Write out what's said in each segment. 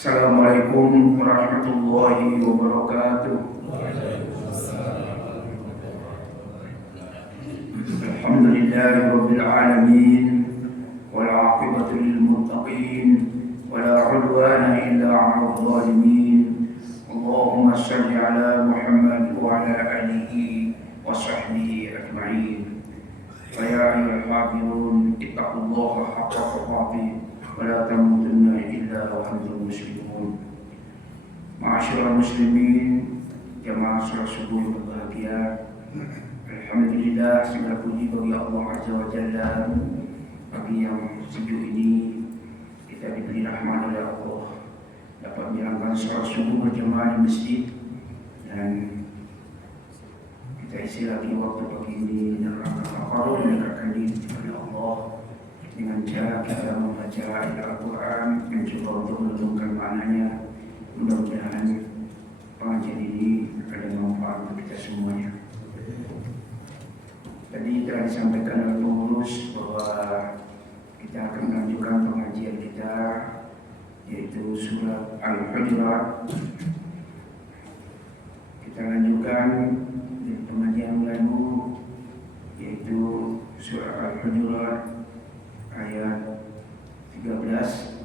Assalamualaikum warahmatullahi wabarakatuh. Alhamdulillahi rabbil alamin wal 'aqibatu lil muttaqin wala 'udwana illa 'alal zalimin. Allahumma shalli ala Muhammad wa ala alihi wa sahbihi ajma'in. Fa ya ayyuhal hafizun ittaqullaha haqqa tuqatih ولا تموتن إلا وأنتم مسلمون. Ma'asyiral muslimin, jamaah salat subuh yang berbahagia. Alhamdulillah, segala puji bagi Allah Azza wa Jalla. Pagi yang sejuk ini kita diberi rahmat oleh Allah dapat menjalankan salat subuh berjamaah di masjid, dan kita isi lagi waktu pagi ini dengan rangka taqarrub mendekatkan diri kepada Allah dengan cara kita membaca ayat Al-Quran, mencoba untuk merenungkan maknanya. Mudah-mudahan pengajian ini ada manfaat untuk kita semuanya. Tadi telah disampaikan oleh pengurus bahwa kita akan melanjutkan pengajian kita, yaitu surat Al-Hujurat. Kita lanjutkan di pengajian lalu, yaitu surat Al-Hujurat ayat 13.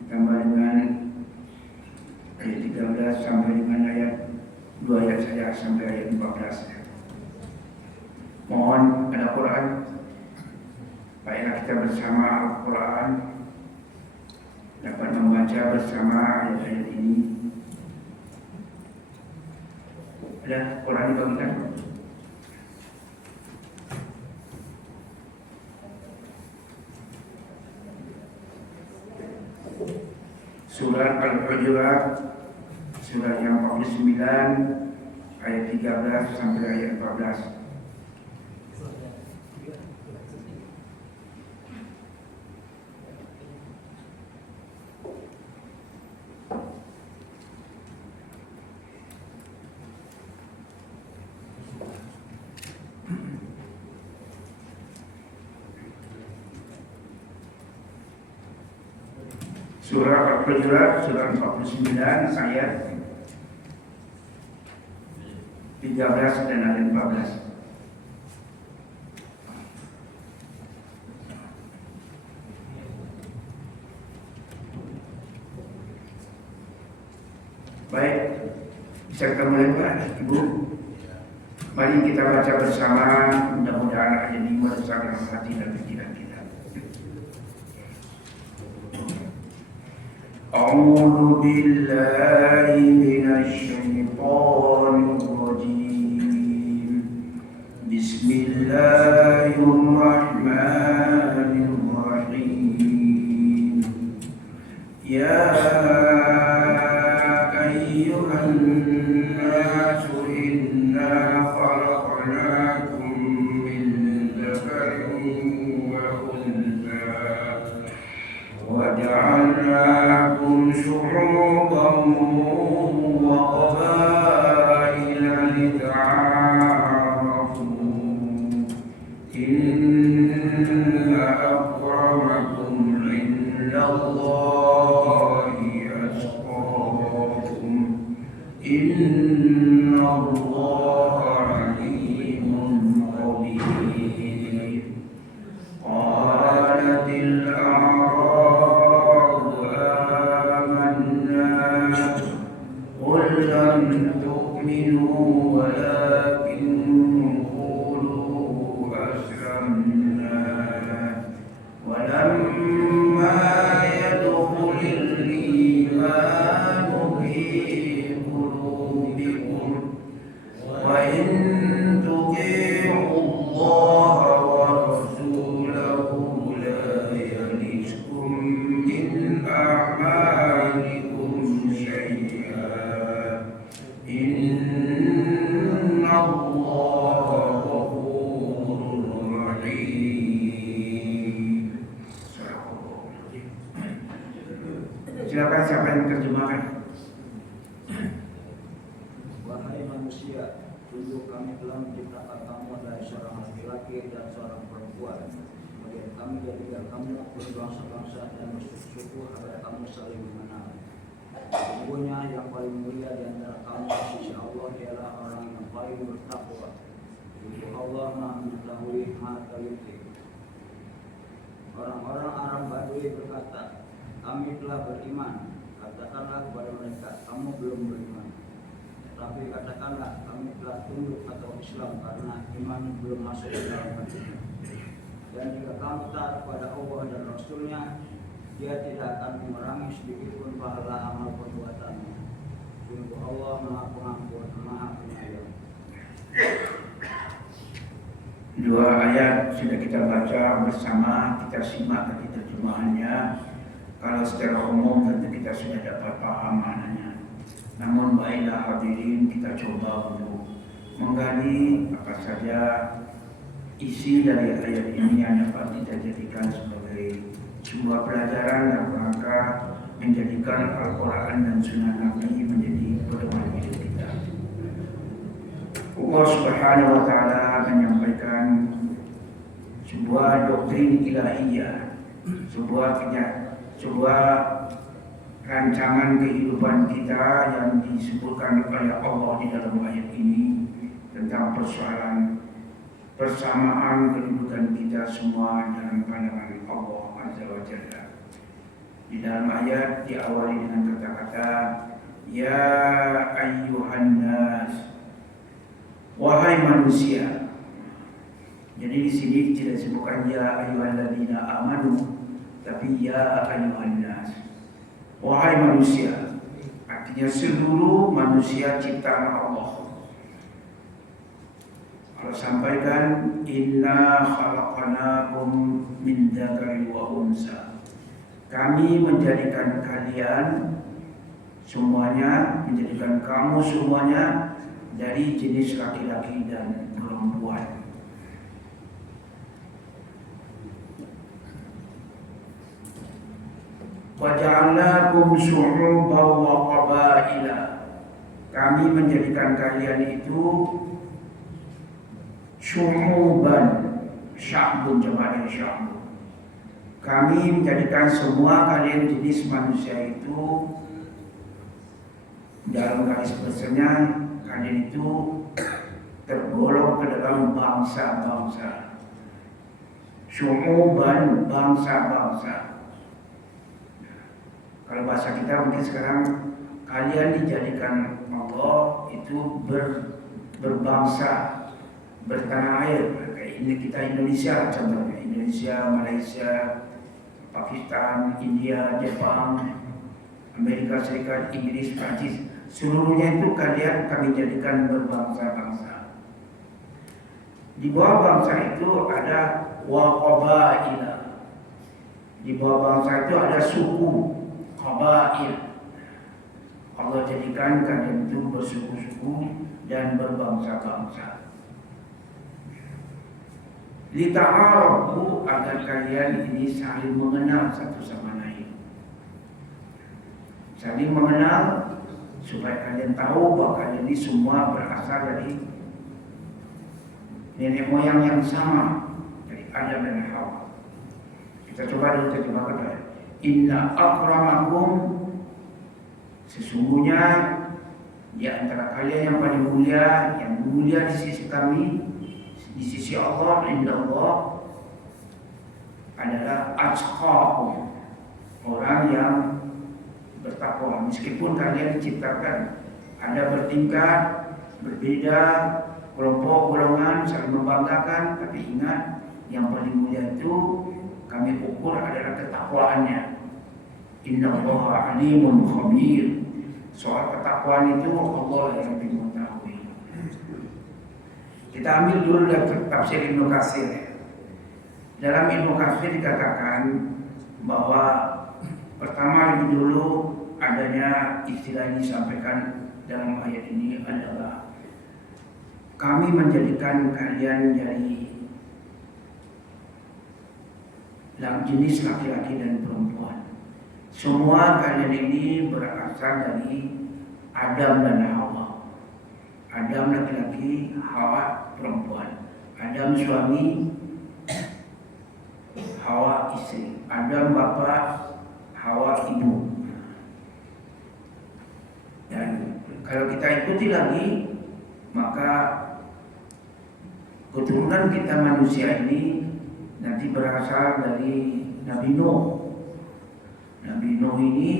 Ditambah dengan ayat 13 sampai dengan ayat 2 ayat saja sampai ayat 14. Mohon ada Quran, baiklah kita bersama Al-Quran dapat membaca bersama ayat-ayat ini. Ada Quran dibagikan? Surat Al-Hujurat, surat yang 49, ayat 13 sampai ayat 14. Surah Al-Hujurat, surah 49, ayat 13 dan ayat 14. Baik, bisa kita mulai Pak, Ibu? Mari kita baca bersama, mudah-mudahan ayat ini meresap dalam hati dan pikiran kita. أعوذ بالله من الشيطان الرجيم. بسم الله الرحمن الرحيم. يا أيها الناس إنا خلقناكم من ذكر وأنثى وجعلناكم شعوبا وقبائل لتعارفوا إن أكرمكم عند الله أتقاكم إن الله عليم خبير. قالت لم تؤمنوا ولكن قولوا أسلمنا ولما يدخل الإيمان في قلوبكم وإن تطيعوا الله ورسوله لا يلدكم من أعمالكم شيئا إن الله غفور رحيم. Silakan siapa yang terjemahkan? Wahai manusia, Sungguh kami telah menciptakan kamu dari seorang laki-laki dan seorang perempuan. Kemudian kami jadikan kamu berbangsa-bangsa dan bersuku agar kamu saling mengenal. Sesungguhnya yang paling mulia di antara kamu di sisi Allah ialah orang yang paling bertakwa. Sungguh Allah Maha mengetahui, Maha teliti. Orang-orang Arab Badui berkata, kami telah beriman. Katakanlah kepada mereka, kamu belum beriman. Tapi katakanlah, kami telah tunduk atau Islam karena iman belum masuk ke dalam hatinya. Dan jika kamu taat kepada Allah dan Rasulnya, Dia tidak akan mengurangi sedikit pun pahala amal perbuatanmu. Sungguh Allah Maha Pengampun, Maha Penyayang. Dua ayat sudah kita baca bersama, kita simak tadi terjemahannya. Kalau secara umum tentu kita sudah dapat paham maknanya. Namun baiklah hadirin, kita coba untuk menggali apa saja isi dari ayat ini yang dapat kita jadikan sebagai sebuah pelajaran dan rangka menjadikan Al-Quran dan Sunnah Nabi menjadi pedoman hidup kita. Allah Subhanahu wa Ta'ala menyampaikan sebuah doktrin ilahiyah, sebuah rancangan kehidupan kita yang disebutkan oleh Allah di dalam ayat ini tentang persoalan persamaan kedudukan kita semua dalam pandangan Allah Azza wa Jalla. Di dalam ayat diawali dengan kata-kata Ya ayyuhan nas, wahai manusia. Jadi di sini tidak disebutkan ya ayyuhalladzina amanu, tapi ya ayyuhan nas, wahai manusia. Artinya seluruh manusia ciptaan Allah. Allah sampaikan inna khalaqnakum min dzakari wa unsa. Kami menjadikan kalian semuanya, menjadikan kamu semuanya dari jenis laki-laki dan perempuan. Wa ja'alnakum syu'uban wa qabaila. Kami menjadikan kalian itu syu'uban, sya'bun jamaah sya'bun. Kami menjadikan semua kalian jenis manusia itu dalam garis besarnya kalian itu tergolong ke dalam bangsa-bangsa. Syu'uban, bangsa-bangsa. Kalau bahasa kita mungkin sekarang kalian dijadikan Allah itu berbangsa, bertanah air. Kayak ini kita Indonesia contohnya, Indonesia, Malaysia, Pakistan, India, Jepang, Amerika Serikat, Inggris, Prancis, seluruhnya itu kami jadikan berbangsa-bangsa. Di bawah bangsa itu ada waqabaila. Di bawah bangsa itu ada suku, qabail. Allah jadikan kalian itu bersuku-suku dan berbangsa-bangsa. Lita'arafu, agar kalian ini saling mengenal satu sama lain. Saling mengenal supaya kalian tahu bahwa kalian ini semua berasal dari nenek moyang yang sama, dari Adam dan Hawa. Kita coba dulu terjemahkan. Inna akramakum, sesungguhnya di antara kalian yang paling mulia, yang mulia di sisi kami, di sisi Allah, inna Allah adalah atqakum, orang yang bertakwa. Meskipun kalian diciptakan ada bertingkat, berbeda, kelompok, golongan, saling membanggakan, tapi ingat yang paling mulia itu kami ukur adalah ketakwaannya. Inna Allah alimun khabir. Soal ketakwaan itu Allah yang lebih mengetahui. Kita ambil dulu dari tafsir Ibnu Katsir. Dalam Ibnu Katsir dikatakan bahwa pertama lebih dulu adanya istilah yang disampaikan dalam ayat ini adalah kami menjadikan kalian dari jenis laki-laki dan perempuan. Semua kalian ini berasal dari Adam dan Hawa. Adam laki-laki lagi Hawa perempuan. Adam suami, Hawa istri. Adam bapa, Hawa ibu. Dan kalau kita ikuti lagi, maka keturunan kita manusia ini nanti berasal dari Nabi Nuh. Nabi Nuh ini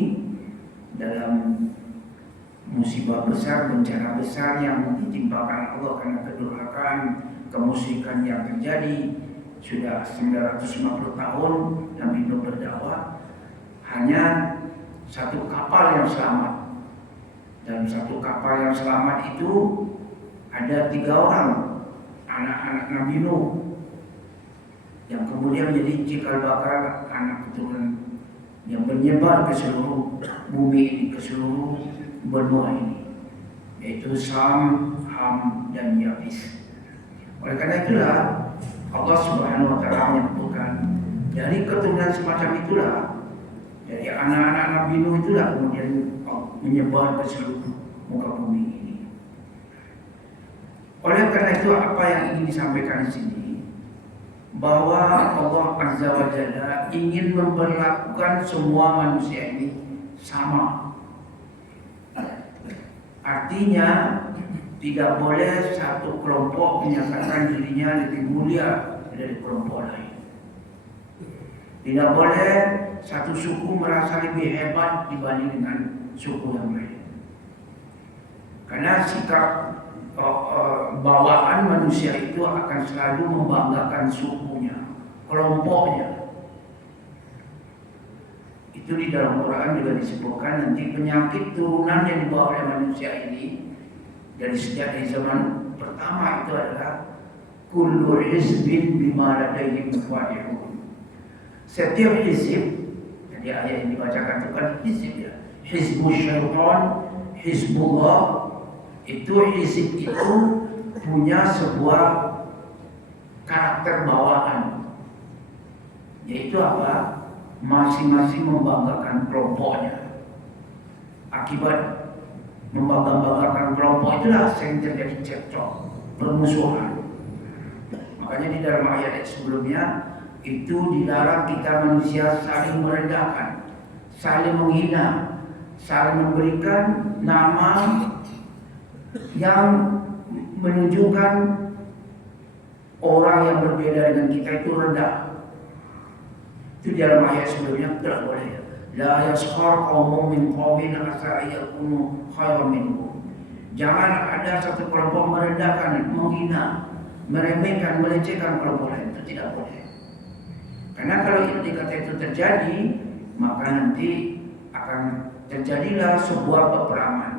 dalam musibah besar, bencana besar yang ditimpakan Allah karena kedurhakaan, kemusyrikan yang terjadi sudah 950 tahun Nabi Nuh berdakwah, hanya satu kapal yang selamat. Dalam satu kapal yang selamat itu ada 3 orang anak-anak Nabi Nuh yang kemudian menjadi cikal bakal anak keturunan yang menyebar ke seluruh bumi ini, ke seluruh benua ini, yaitu Sam, Ham, dan Yafis. Oleh karena itulah Allah Subhanahu wa Ta'ala menyebutkan dari keturunan semacam itulah, dari anak-anak Nabi Nuh itulah kemudian menyebar ke seluruh muka bumi ini. Oleh karena itu apa yang ingin disampaikan di sini, bahwa Allah Azza wa Jalla ingin memperlakukan semua manusia ini sama. Artinya tidak boleh satu kelompok menyatakan dirinya lebih mulia dari kelompok lain. Tidak boleh satu suku merasa lebih hebat dibanding dengan suku yang lain. Karena sikap bawaan manusia itu akan selalu membanggakan sukunya, kelompoknya. Itu di dalam Quran juga disebutkan nanti penyakit turunan yang dibawa oleh manusia ini dari sejak zaman pertama itu adalah kullu hizbin bima ladaihim farihun. Setiap hizib, jadi ayat yang dibacakan itu kan hizib ya, hizbus syaitan, hizbullah. Itu hizib itu punya sebuah karakter bawaan, yaitu apa? Masing-masing membanggakan kelompoknya. Akibat membanggakan kelompok itulah sering terjadi cekcok, permusuhan. Makanya di dalam ayat sebelumnya itu dilarang kita manusia saling merendahkan, saling menghina, saling memberikan nama yang menunjukkan orang yang berbeda dengan kita itu rendah. Itu dalam ayat sebelumnya tidak boleh. La yaskhar qaumun min qaumin asa yakunu khairan minhum. Jangan ada satu kelompok merendahkan, menghina, meremehkan, melecehkan kelompok lain. Itu tidak boleh. Karena kalau itu dikata itu terjadi, maka nanti akan terjadilah sebuah peperangan,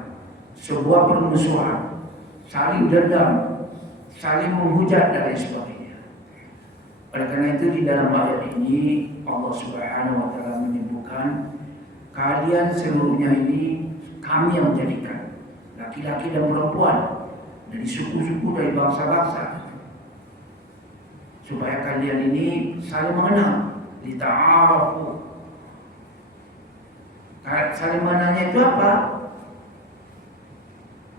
sebuah permusuhan, saling dendam, saling menghujat dan lain sebagainya. Oleh karena itu di dalam ayat ini Allah Subhanahu wa Ta'ala menyebutkan kalian seluruhnya ini kami yang menjadikan, laki-laki dan perempuan, dari suku-suku, dari bangsa-bangsa, supaya kalian ini saling mengenal, lita'arafu. Saling mengenalnya itu apa?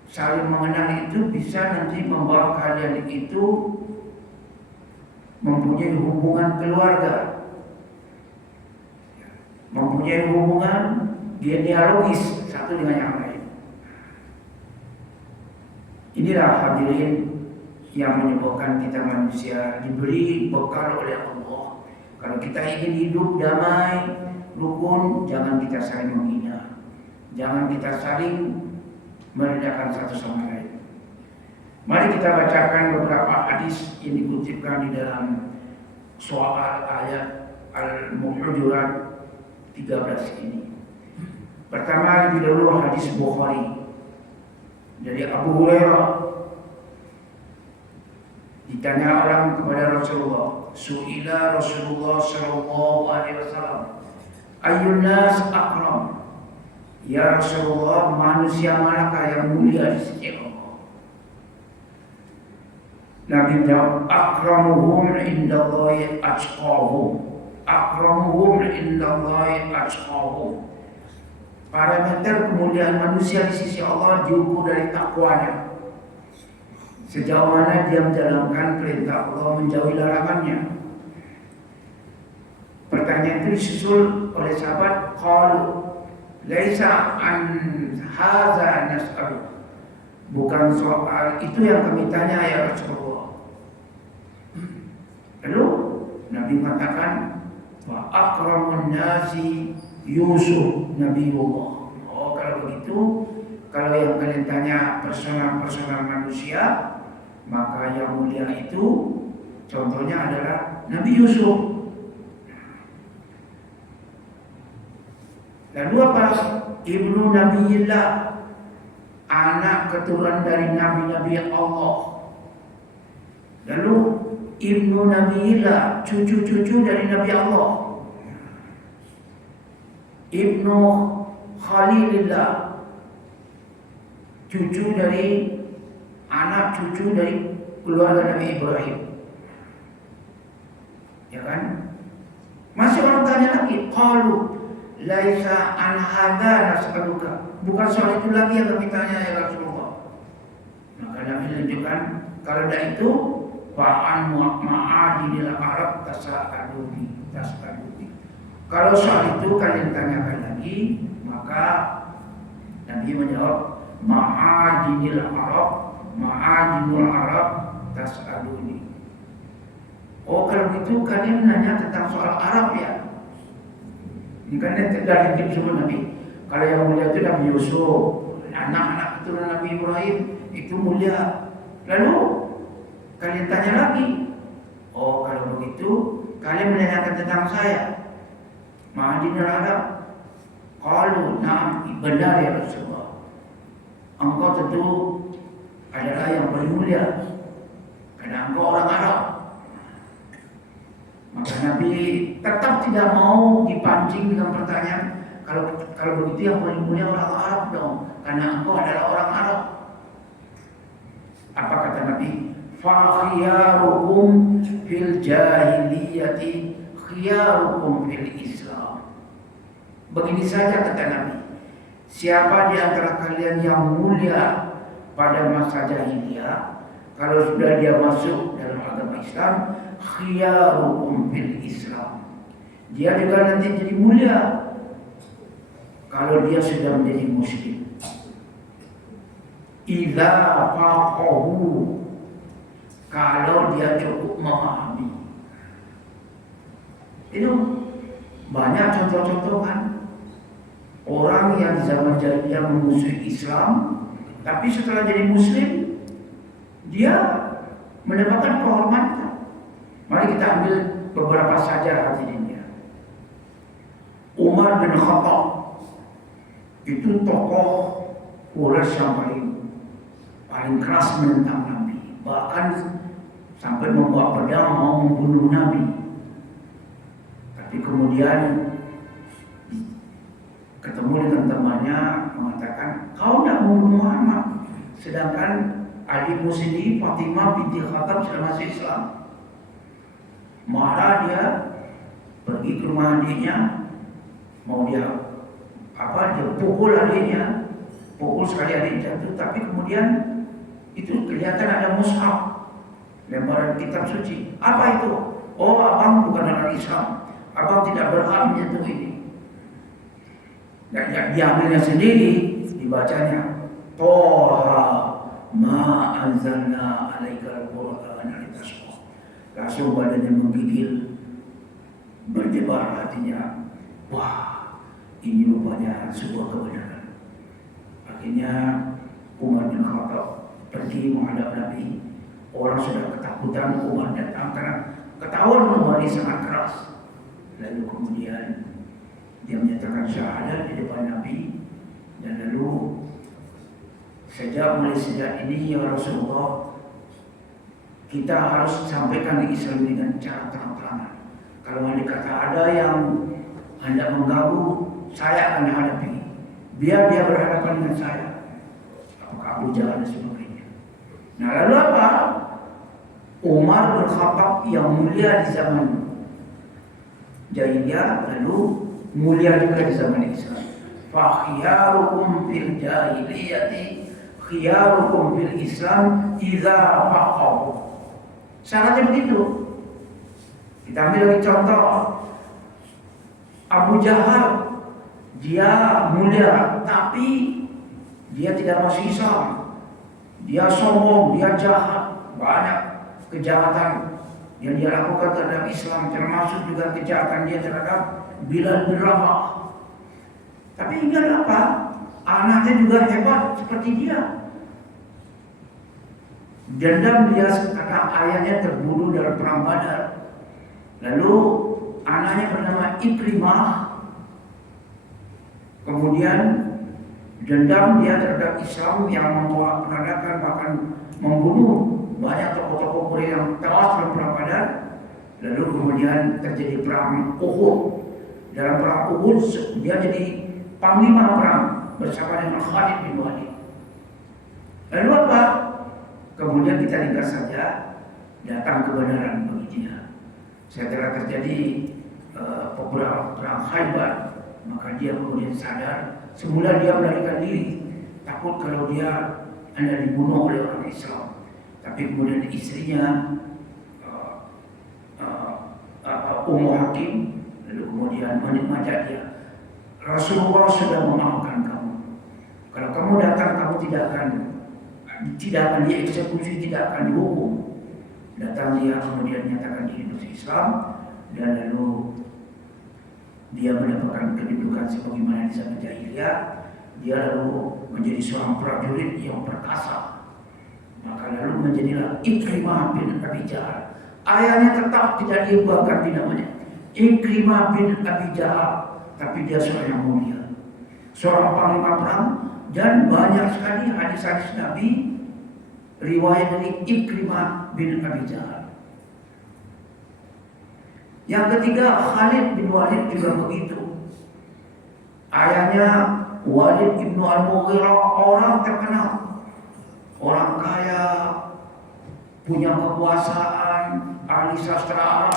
Saling mengenal itu bisa nanti membawa kalian itu mempunyai hubungan keluarga, mempunyai hubungan genealogis satu dengan yang lain. Inilah hadirin yang menyebabkan kita manusia diberi bekal oleh Allah. Kalau kita ingin hidup damai, rukun, jangan kita saling menghina, jangan kita saling merendahkan satu sama lain. Mari kita bacakan beberapa hadis yang dikutipkan di dalam soal ayat Al-Hujurat 13 ini. Pertama lebih dahulu hadis Bukhari dari Abu Hurairah. Ditanya orang kepada Rasulullah, su'ila Rasulullah sallallahu alaihi wasallam, ayyun nas akram? Ya Rasulullah, manusia manakah yang mulia di sisi Allah? Nabi jawab, akramuhum indallahi atqahum. Akramuhum indallahi atqahum. Parameter kemuliaan manusia di sisi Allah diukur dari takwanya. sejauh mana dia menjalankan perintah Allah, menjauhi larangannya. Pertanyaan itu disusul oleh sahabat, qalu laisa an hadza nas'alu. Bukan soal itu yang kami tanya ya Rasulullah. Lalu Nabi mengatakan, wa akramun nasi Yusuf Nabiullah. Oh, kalau begitu, kalau yang kalian tanya personal manusia, maka yang mulia itu contohnya adalah Nabi Yusuf. Lalu apa? Ibnu Nabiyillah, anak keturunan dari Nabi-Nabi Allah. Lalu Ibnu Nabiyillah, cucu-cucu dari Nabi Allah. Ibnu Khalilillah, cucu dari anak cucu dari keluarga Nabi Ibrahim. Ya kan? Masih orang tanya lagi, qalu laisa an hadza nas'aluka. Bukan soal itu lagi yang kami tanya ya Rasulullah. Maka Nabi lanjutkan, kalau tidak itu fa'an ma'adinil Arab tas'aluni. Kalau soal itu kalian tanyakan lagi, maka Nabi menjawab, ma'adinil Arab tas'aluni. Oh, kalau begitu kalian nanya tentang soal Arab ya? Ini kan dari tim semua Nabi. Kalau yang mulia itu Nabi Yusuf, anak-anak keturunan Nabi Ibrahim itu mulia. Lalu kalian tanya lagi, oh kalau begitu kalian menanyakan tentang saya, ma'adinil Arab. Qalu na'am, benar ya Rasulullah. Engkau tentu adalah yang paling mulia karena engkau orang Arab. Maka Nabi tetap tidak mau dipancing dengan pertanyaan, kalau begitu yang paling mulia orang Arab dong, karena engkau adalah orang Arab. Apa kata Nabi? Fa khiyarukum fil jahiliyati khiyarukum fil Islam. Begini saja kata Nabi, siapa di antara kalian yang mulia pada masa jahiliyah, kalau sudah dia masuk dalam agama Islam, khiyarukum fil Islam, dia juga nanti jadi mulia kalau dia sudah menjadi muslim. Idza faqahu, kalau dia cukup memahami. Itu banyak contoh-contoh kan, orang yang di zaman jahiliyah memusuhi Islam, tapi setelah jadi muslim dia mendapatkan kehormatan. Mari kita ambil beberapa saja hadirinnya. Umar bin Khattab itu tokoh Quraisy yang paling keras menentang Nabi, bahkan sampai membawa pedang mau membunuh Nabi. Tapi kemudian ketemu dengan temannya mengatakan, kau tidak membunuh Muhammad, sedangkan adikmu sendiri Fatimah binti Khattab sudah masuk Islam. Marah dia, pergi ke rumah adiknya, mau dia pukul adiknya, pukul sekali adik jatuh. Tapi kemudian itu kelihatan ada mushaf, lembaran kitab suci. Apa itu? Oh, abang bukan orang Islam, abang tidak berhak menyentuh ini. Dan diambilnya sendiri, dibacanya, Toha ma anzalna alaikal Qur'ana litashqa. Langsung badannya menggigil, berdebar hatinya. Wah, ini rupanya sebuah kebenaran. Akhirnya Umar bin Khattab pergi menghadap Nabi. Orang sudah ketakutan, Umar datang karena ketahuan Umar ini sangat keras. Lalu kemudian dia menyatakan syahadat di depan Nabi. Dan lalu mulai sejak ini ya Rasulullah, kita harus sampaikan Islam dengan cara terang-terangan. Kalau kata ada yang hendak mengganggu, saya akan hadapi. Biar dia berhadapan dengan saya. Apakah Abu Jahal dan sebagainya. Nah lalu apa? Umar bin Khattab yang mulia di zaman jahiliyah, lalu mulia juga di zaman Islam. Fa khiyarukum fil jahiliyati khiyarukum fil Islam idza faqahu. Syaratnya begitu. Kita ambil lagi contoh Abu Jahal, dia mulia tapi dia tidak masuk Islam. Dia sombong, dia jahat, banyak kejahatan yang dia lakukan terhadap Islam, termasuk juga kejahatan dia terhadap Bilal bin Rabah. Tapi ingat apa? Anaknya juga hebat seperti dia. Dendam dia karena ayahnya terbunuh dalam perang Badar. Lalu anaknya bernama Ikrimah. Kemudian dendam dia terhadap Islam yang memporak-porandakan bahkan membunuh banyak tokoh-tokoh Quraisy yang tewas dalam perang Badar. Lalu kemudian terjadi perang Uhud. Dalam perang Uhud dia jadi panglima perang bersama dengan Khalid bin Walid. Lalu apa? Kemudian kita ringkas saja, datang kebenaran bagi dia. Setelah terjadi beberapa perang Khaybar, maka dia kemudian sadar. Semula dia melarikan diri, takut kalau dia hendak dibunuh oleh orang Islam. Tapi kemudian istrinya Ummu Hakim, lalu kemudian mengajak dia, Rasulullah sudah memaafkan kamu. Kalau kamu datang, kamu tidak akan dieksekusi, tidak akan dihukum. Datang dia kemudian menyatakan diri masuk Islam, dan lalu dia mendapatkan kedudukan sebagaimana di zaman jahiliyah. Dia lalu menjadi seorang prajurit yang perkasa. Maka lalu menjadilah Ikrimah bin Abi Jahal. Ayahnya tetap tidak diubah ganti namanya Ikrimah bin Abi Jahal, tapi dia seorang yang mulia, seorang panglima perang, dan banyak sekali hadis-hadis Nabi riwayat dari Ikrimah bin Abi Jahal. Yang ketiga, Khalid bin Walid juga begitu. Ayahnya Walid bin Al-Mughirah orang terkenal, orang kaya, punya kekuasaan, ahli sastra Arab,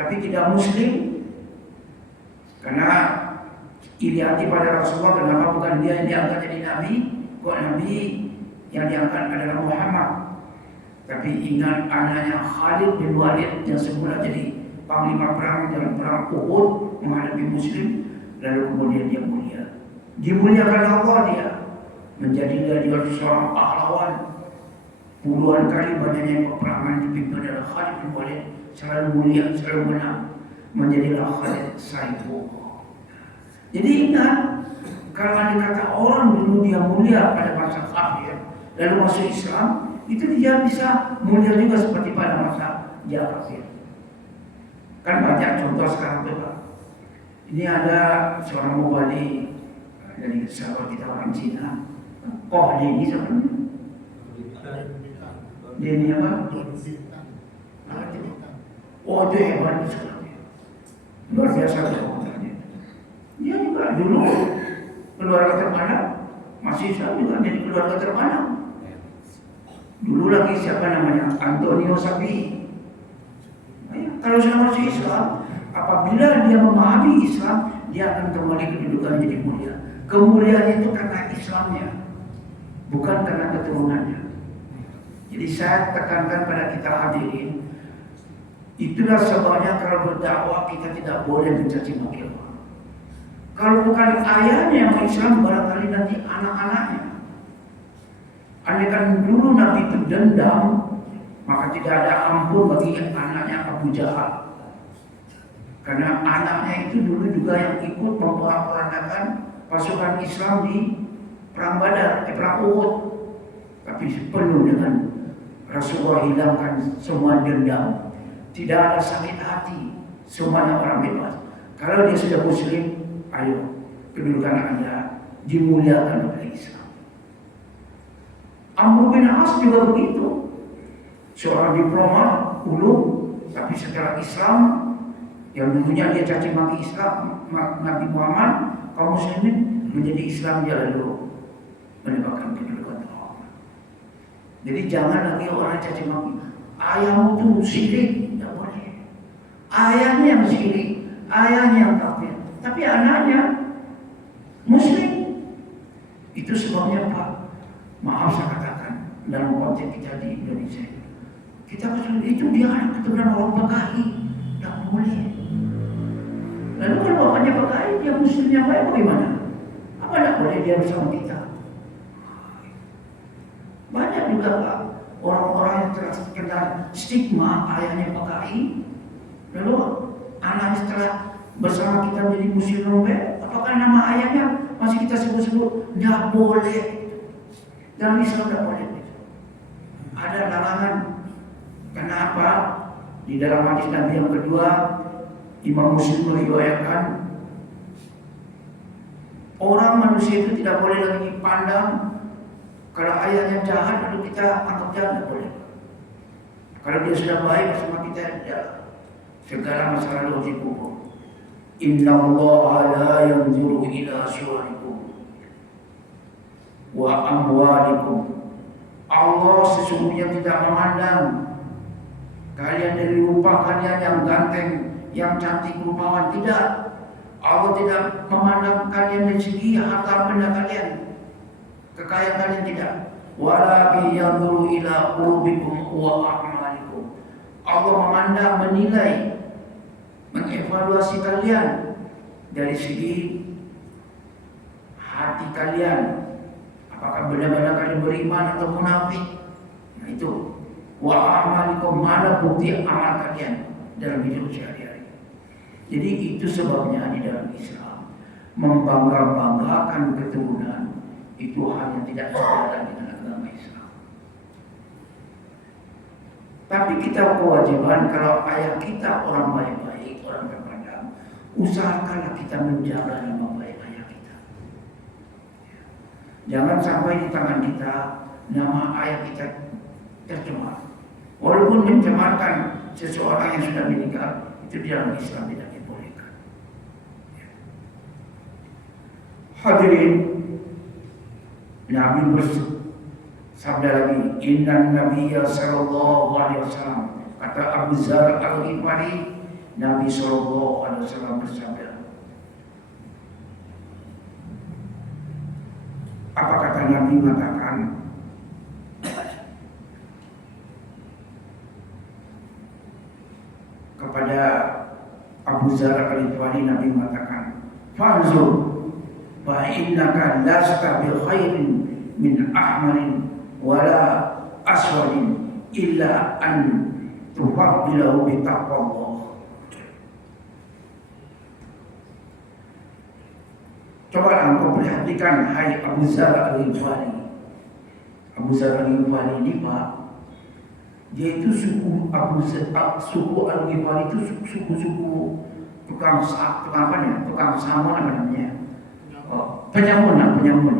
tapi tidak Muslim. Karena iri hati pada Rasulullah, kenapa bukan dia yang diangkat jadi Nabi, kok Nabi yang diangkat adalah Muhammad. Tapi ingat anaknya Khalid bin Walid yang semula jadi panglima perang dalam perang Uhud menghadapi Muslim, lalu kemudian dia mulia. Dimuliakan Allah dia, menjadi dia seorang pahlawan. Puluhan kali banyaknya peperangan dipimpin oleh Khalid bin Walid, selalu mulia, selalu menang. Menjadilah Khalid Saifullah. Jadi ingat, kalau ada kata orang dulu dia mulia pada masa kafir, lalu masuk Islam, itu dia bisa mulia juga seperti pada masa dia kafir. Kan banyak contoh sekarang tuh Pak. Ini ada seorang mubalik dari sahabat kita orang Cina, Kohli ini sebenarnya. Dia ini apa? Oh, itu hebat sekali. Luar biasa kekuatannya. Dia juga dulu keluarga terpandang, masih Islam juga jadi keluarga terpandang. Dulu lagi siapa namanya? Antonio Sapi. Kalau sudah masuk Islam, apabila dia memahami Islam, dia akan kembali kedudukan jadi mulia. Kemuliaan itu karena Islamnya, bukan karena keturunannya. Jadi saya tekankan pada kita hadirin, itulah sebabnya kalau berdakwah kita tidak boleh mencaci maki orang. Kalau bukan ayahnya yang Islam, barangkali nanti anak-anaknya. Andaikan dulu Nabi itu dendam, maka tidak ada ampun bagi anaknya Abu Jahal. Karena anaknya itu dulu juga yang ikut memporak-porandakan pasukan Islam di perang Badar, perang Uhud. Tapi penuh dengan Rasulullah hilangkan semua dendam, tidak ada sakit hati, semuanya orang bebas. Kalau dia sudah Muslim, ayo kedudukan Anda dimuliakan oleh Islam. Amr bin As juga begitu, seorang diplomat ulung, tapi setelah Islam yang dulunya dia caci maki Islam, Nabi Muhammad, kaum muslimin, menjadi Islam dia lalu mendapatkan kedudukan Allah. Jadi jangan lagi orang caci maki, ayahmu itu syirik, tidak boleh. Ayahnya yang syirik, ayahnya yang kafir, tapi anaknya Muslim. Itu sebabnya Pak, Maaf saya katakan dalam konteks kita di Indonesia, kita itu dia anak keturunan orang PKI, tidak boleh. Lalu kalau bapaknya PKI, dia muslim yang baik bagaimana? Apa tidak boleh dia bersama kita? Banyak juga Pak, orang-orang yang terkena stigma ayahnya PKI, lalu anaknya setelah bersama kita menjadi muslim yang baik, apakah nama ayahnya masih kita sebut-sebut? Tidak boleh. Dalam Islam tidak boleh. Ada larangan. Kenapa? Di dalam hadis Nabi yang kedua, Imam Muslim meriwayatkan, orang manusia itu tidak boleh lagi pandang kalau ayahnya jahat lalu kita anggap jahat, tidak boleh. Kalau dia sudah baik bersama kita, ya segala masalah lalu dikubur. Inna Allah la yanzuru ila suwarikum wa amwalikum. Allah sesungguhnya tidak memandang kalian dari rupa kalian yang ganteng, yang cantik rupawan, tidak. Allah tidak memandang kalian dari segi harta benda kalian, kekayaan kalian, tidak. Walakin yanzuru ila qulubikum wa a'malikum. Allah memandang, menilai, mengevaluasi kalian dari segi hati kalian, apakah benar-benar kalian beriman atau munafik. Nah itu. Wa a'malikum, mana bukti amal kalian dalam hidup sehari-hari. Jadi itu sebabnya di dalam Islam membangga-banggakan keturunan itu hanya tidak sejalan dengan agama Islam. Tapi kita kewajiban kalau ayah kita orang baik-baik, orang terpandang, usahakanlah kita menjaga nama baik ayah kita. Jangan sampai di tangan kita nama ayah kita tercemar. Walaupun mencemarkan seseorang yang sudah meninggal, itu di dalam Islam tidak dibolehkan. Hadirin, Nabi bersabda lagi, Inna Nabiyya sallallahu alaihi wasallam, kata Abu Dzar Al-Ghifari, Nabi sallallahu alaihi wasallam bersabda. Apa kata Nabi mengatakan? Kepada Abu Dzar Al-Ghifari, Nabi mengatakan, "Fanzur fa innaka lasta bi khairin min ahmarin wala aswadin illa an tufaddilahu bi taqwallah." Coba engkau perhatikan, hai Abu Dzar Al-Ghifari. Abu Dzar Al-Ghifari ini Pak, dia itu suku Al-Ghifari itu suku tukang samun namanya. Penyamun.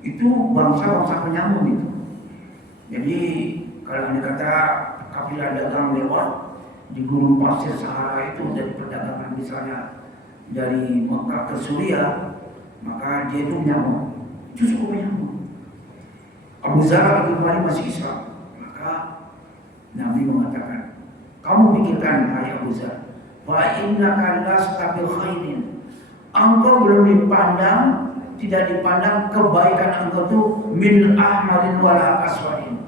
Itu bangsa penyamun itu. Jadi kalau Anda kata kafilah dagang lewat di gurun pasir Sahara itu dari perdagangan misalnya dari Mekah ke Suriah, maka dia itu penyamun. Itu suku penyamun. Abu Dzar Al-Ghifari masih Islam. Maka Nabi mengatakan, kamu pikirkan hai Abu Dzar, fa innaka lasta bi khairin. Engkau belum dipandang, tidak dipandang kebaikan engkau itu min ahmarin wala aswadin.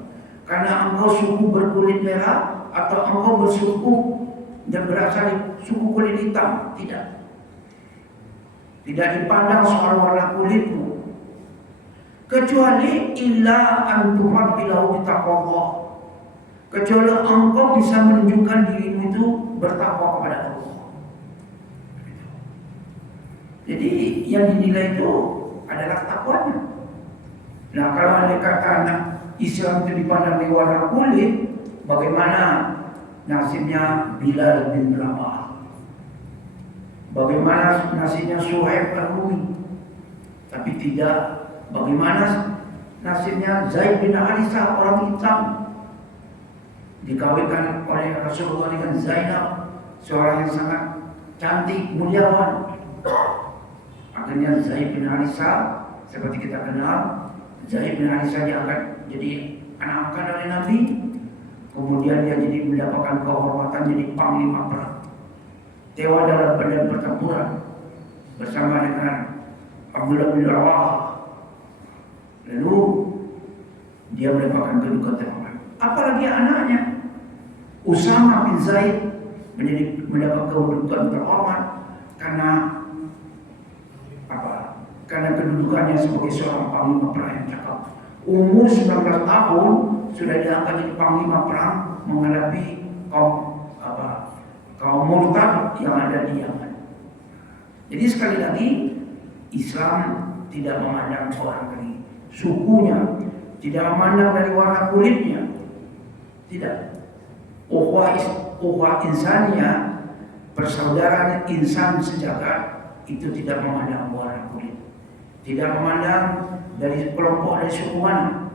Karena engkau suku berkulit merah atau engkau bersuku dan berasal dari suku kulit hitam, tidak. Tidak dipandang soal warna kulitmu. Kecuali illa an tufaddilahu bi taqwallah. Kecuali engkau bisa menunjukkan dirimu itu bertakwa kepada Allah. Jadi yang dinilai itu adalah takwanya. Nah kalau Anda kata Islam itu dipandang dari warna kulit, bagaimana nasibnya Bilal bin Rabah? Bagaimana nasibnya Suhaib Ar-Rumi? Tapi tidak. Bagaimana nasibnya Zaid bin Harithah, orang hitam? Dikawinkan oleh Rasulullah dengan Zainab, seorang yang sangat cantik, muliawan. Akhirnya Zaid bin Harithah, seperti kita kenal, Zaid bin Harithah diangkat jadi anak angkat oleh Nabi. Kemudian dia jadi mendapatkan kehormatan jadi panglima perang. Tewas dalam medan pertempuran bersama dengan Abdullah bin Rawah. Lalu dia mendapatkan kedudukan terhormat. Apalagi anaknya Usama bin Zaid mendapat kedudukan terhormat karena apa? Karena kedudukannya sebagai seorang panglima perang yang cakap. Umur 19 tahun sudah diangkat jadi panglima perang menghadapi kaum murtad yang ada di Yaman. Jadi sekali lagi Islam tidak memandang orang dari sukunya, tidak memandang dari warna kulitnya, tidak. Ukhuwah insaniyah, persaudaraan insan sejagat itu tidak memandang warna kulit, tidak memandang dari kelompok dari suku mana.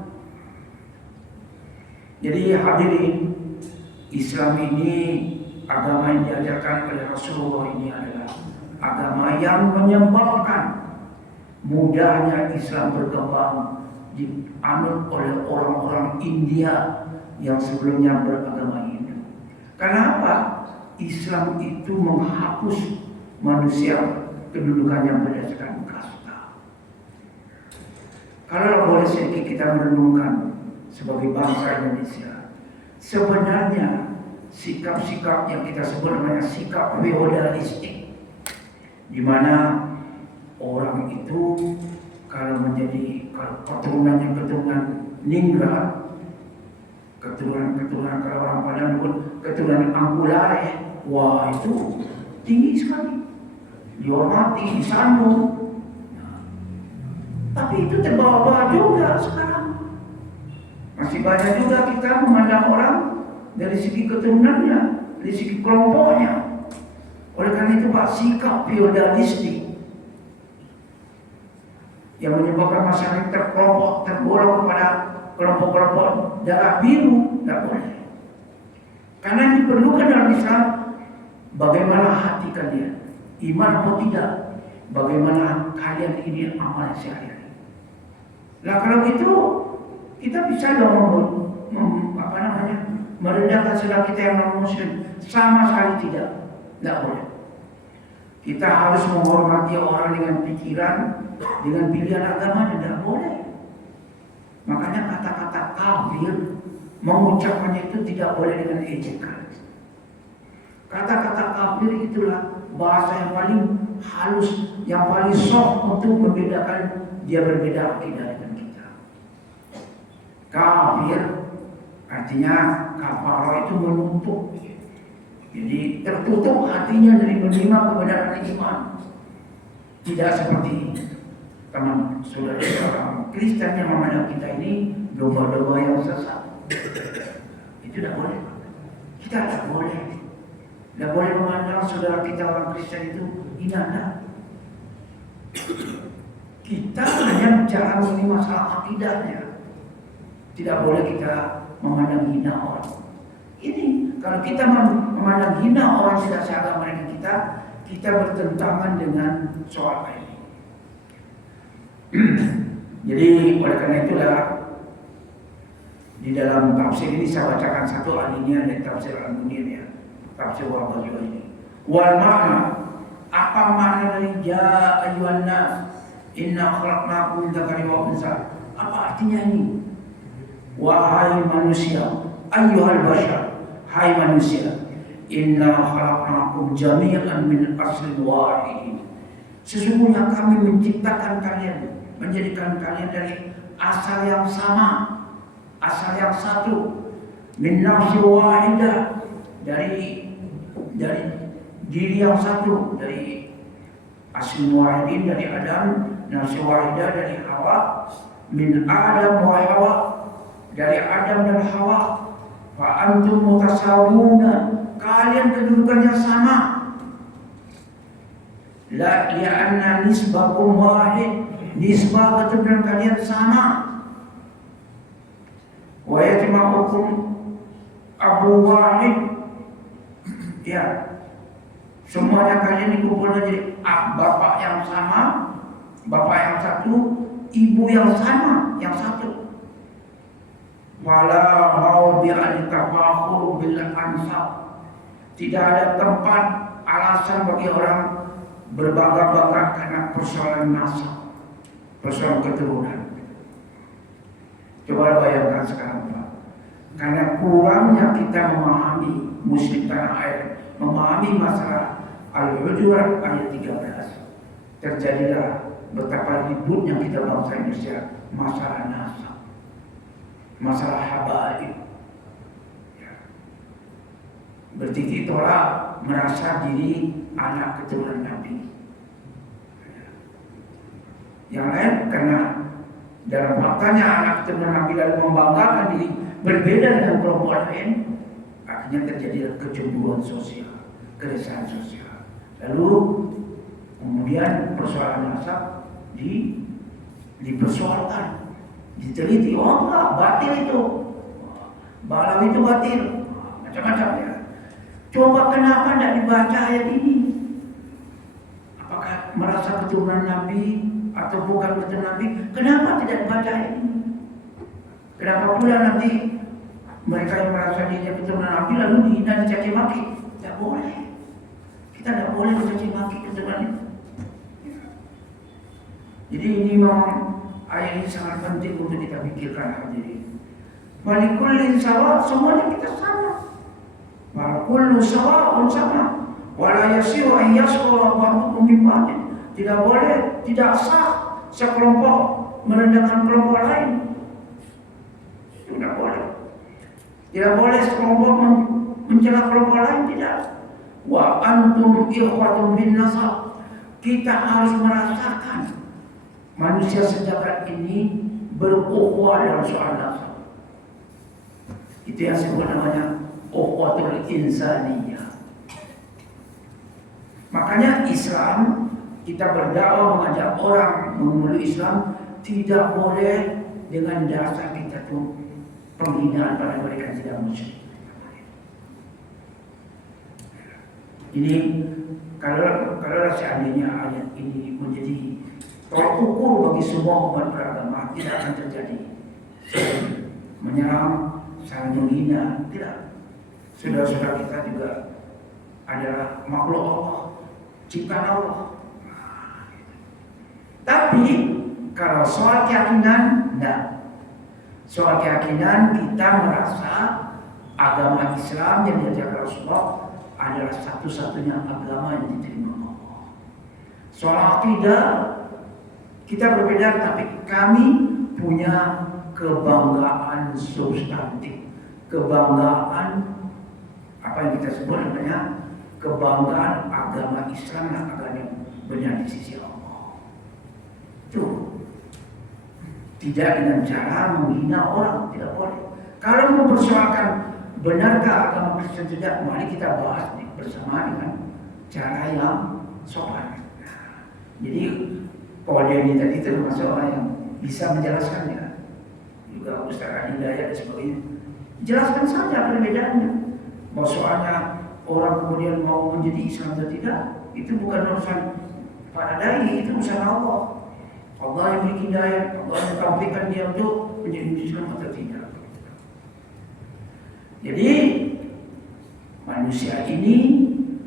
Jadi hadirin, Islam ini agama yang diajarkan oleh Rasulullah ini adalah agama yang menyebabkan mudahnya Islam berkembang dianut oleh orang-orang India yang sebelumnya beragama Hindu. Kenapa? Islam itu menghapus manusia kedudukannya berdasarkan kasta. Kalau boleh sedikit kita merenungkan sebagai bangsa Indonesia, sebenarnya sikap-sikap yang kita sebut namanya sikap feodalistik, di mana orang itu kalau keturunannya keturunan Ningrat, keturunan kalau orang Padang pun keturunan Angkulare, wah itu tinggi sekali, dihormati, disambut. Tapi itu terbawa-bawa juga sekarang. Masih banyak juga kita memandang orang dari segi keturunannya, dari segi kelompoknya. Oleh karena itu Pak, sikap feodalistik yang menyebabkan masyarakat tergolong kepada kelompok-kelompok darah biru, tidak boleh. Karena diperlukan dalam Islam bagaimana hati kalian, iman atau tidak, bagaimana kalian ini amal sehari-hari. Nah kalau gitu kita bisa dong merendahkan saudara kita yang non muslim, sama sekali tidak boleh. Kita harus menghormati orang dengan pikiran, dengan pilihan agama, tidak boleh. Makanya kata-kata kafir mengucapkannya itu tidak boleh dengan ejekan. Kata-kata kafir itulah bahasa yang paling halus, yang paling soft untuk membedakan dia berbeda akidah dengan kita. Kafir artinya kafara itu menutup. Jadi tertutup hatinya dari menerima kebenaran iman. Tidak seperti teman saudara orang Kristen yang memandang kita ini domba-domba yang sesat. Itu tidak boleh. Kita tidak boleh. Tidak boleh memandang saudara kita orang Kristen itu hina. Kita hanya bicara mengenai masalah akidahnya. Tidak boleh kita memandang hina orang. Ini kalau kita memandang hina orang tidak seagama dengan kita bertentangan dengan soal ini. Jadi oleh karena itulah di dalam tafsir ini saya bacakan satu alinea dari tafsir Al-Munir ya, tafsir Wahbah ini. Wal makna, apa makna dari ya ayyuhan nas inna khalaqnakum min dzakarin wa unsa? Apa artinya ini? Wahai manusia, ayyuhal bashar, hai manusia, inna khalaqnakum jami'an min aslin wahid. Sesungguhnya kami menciptakan kalian, menjadikan kalian dari asal yang sama, asal yang satu, min nafsin wahidah, dari diri yang satu, dari aslin wahidin, dari Adam, nafsin wahidah dari Hawa, min Adam wa Hawa, dari Adam dan Hawa. Fa antum mutasawuna, kalian kedudukannya sama. La li'anna nisbakum wahid, nisbah keturunan kalian sama. Wa yajma'ukum abu wahid, ya, semuanya kalian dikumpulkan jadi bapak yang sama, bapak yang satu, ibu yang sama, yang satu. Wala mau bi'al-tafakhur bil ansab. Tidak ada tempat alasan bagi orang berbangga-bangga karena persoalan nasab, persoalan keturunan. Coba bayangkan sekarang Pak, karena kurangnya kita memahami muslim tanah air, memahami masalah Al-Hujurat ayat 13, terjadilah betapa ributnya kita bangsa Indonesia masalah nasab, masalah habaib. Bertitik tolak merasa diri anak keturunan Nabi. Yang lain karena dalam faktanya anak keturunan Nabi lalu membanggakan diri berbeda dengan kelompok lain, akhirnya terjadi kecemburuan sosial, keresahan sosial. Lalu kemudian persoalan nasab dipersoalkan, diteliti. Oh enggak, batil itu, Balawi itu batil, macam-macam ya. Coba kenapa tidak dibaca ayat ini? Apakah merasa keturunan Nabi atau bukan keturunan Nabi? Kenapa tidak dibaca ayat ini? Kenapa pula nanti mereka yang merasa dirinya keturunan Nabi lalu dihina, dicaci maki? Tidak boleh. Kita tidak boleh mencaci maki keturunan itu. Jadi ini memang ayat ini sangat penting untuk kita pikirkan hadirin. Walikullin sawa, semuanya kita sama. Kullu sawa'un sama, wala yasiru an yasqura ba'dukum min ba'din. Tidak boleh, tidak sah sekelompok merendahkan kelompok lain. Tidak boleh. Tidak boleh sekelompok mencela kelompok lain, tidak. Wa antum ikhwatun bin nasab. Kita harus merasakan manusia sejagat ini berukhuwah dalam soal nasab. Itu yang disebut namanya ukhuwatul insaniyah. Makanya Islam, kita berdakwah mengajak orang memeluk Islam, tidak boleh dengan dasar kita tuh penghinaan pada mereka yang tidak muslim. Ini kalau seandainya ayat ini menjadi tolak ukur bagi semua umat beragama, tidak akan terjadi menyerang, saling menghina, tidak. Saudara-saudara kita juga adalah makhluk Allah, ciptaan Allah. Tapi kalau soal keyakinan, enggak. Soal keyakinan kita merasa agama Islam yang diajarkan Rasulullah adalah satu-satunya agama yang diterima Allah. Soal akidah kita berbeda, tapi kami punya kebanggaan substantif, kebanggaan apa yang kita sebut namanya kebanggaan agama Islam dan agama yang benar di sisi Allah. Itu tidak dengan cara menghina orang, tidak boleh. Kalau mempersoalkan benarkah agama Kristen tidak, mari kita bahas bersama dengan cara yang sopan. Jadi Paulia ini tadi termasuk orang yang bisa menjelaskannya. Juga Ustaz Hidayat dan sebagainya. Jelaskan saja perbedaannya. Soalnya orang kemudian mau menjadi Islam atau tidak, itu bukan urusan para dai, itu urusan Allah. Allah yang beri hidayah, Allah yang tampilkan dia untuk menjadi Islam atau tidak. Jadi manusia ini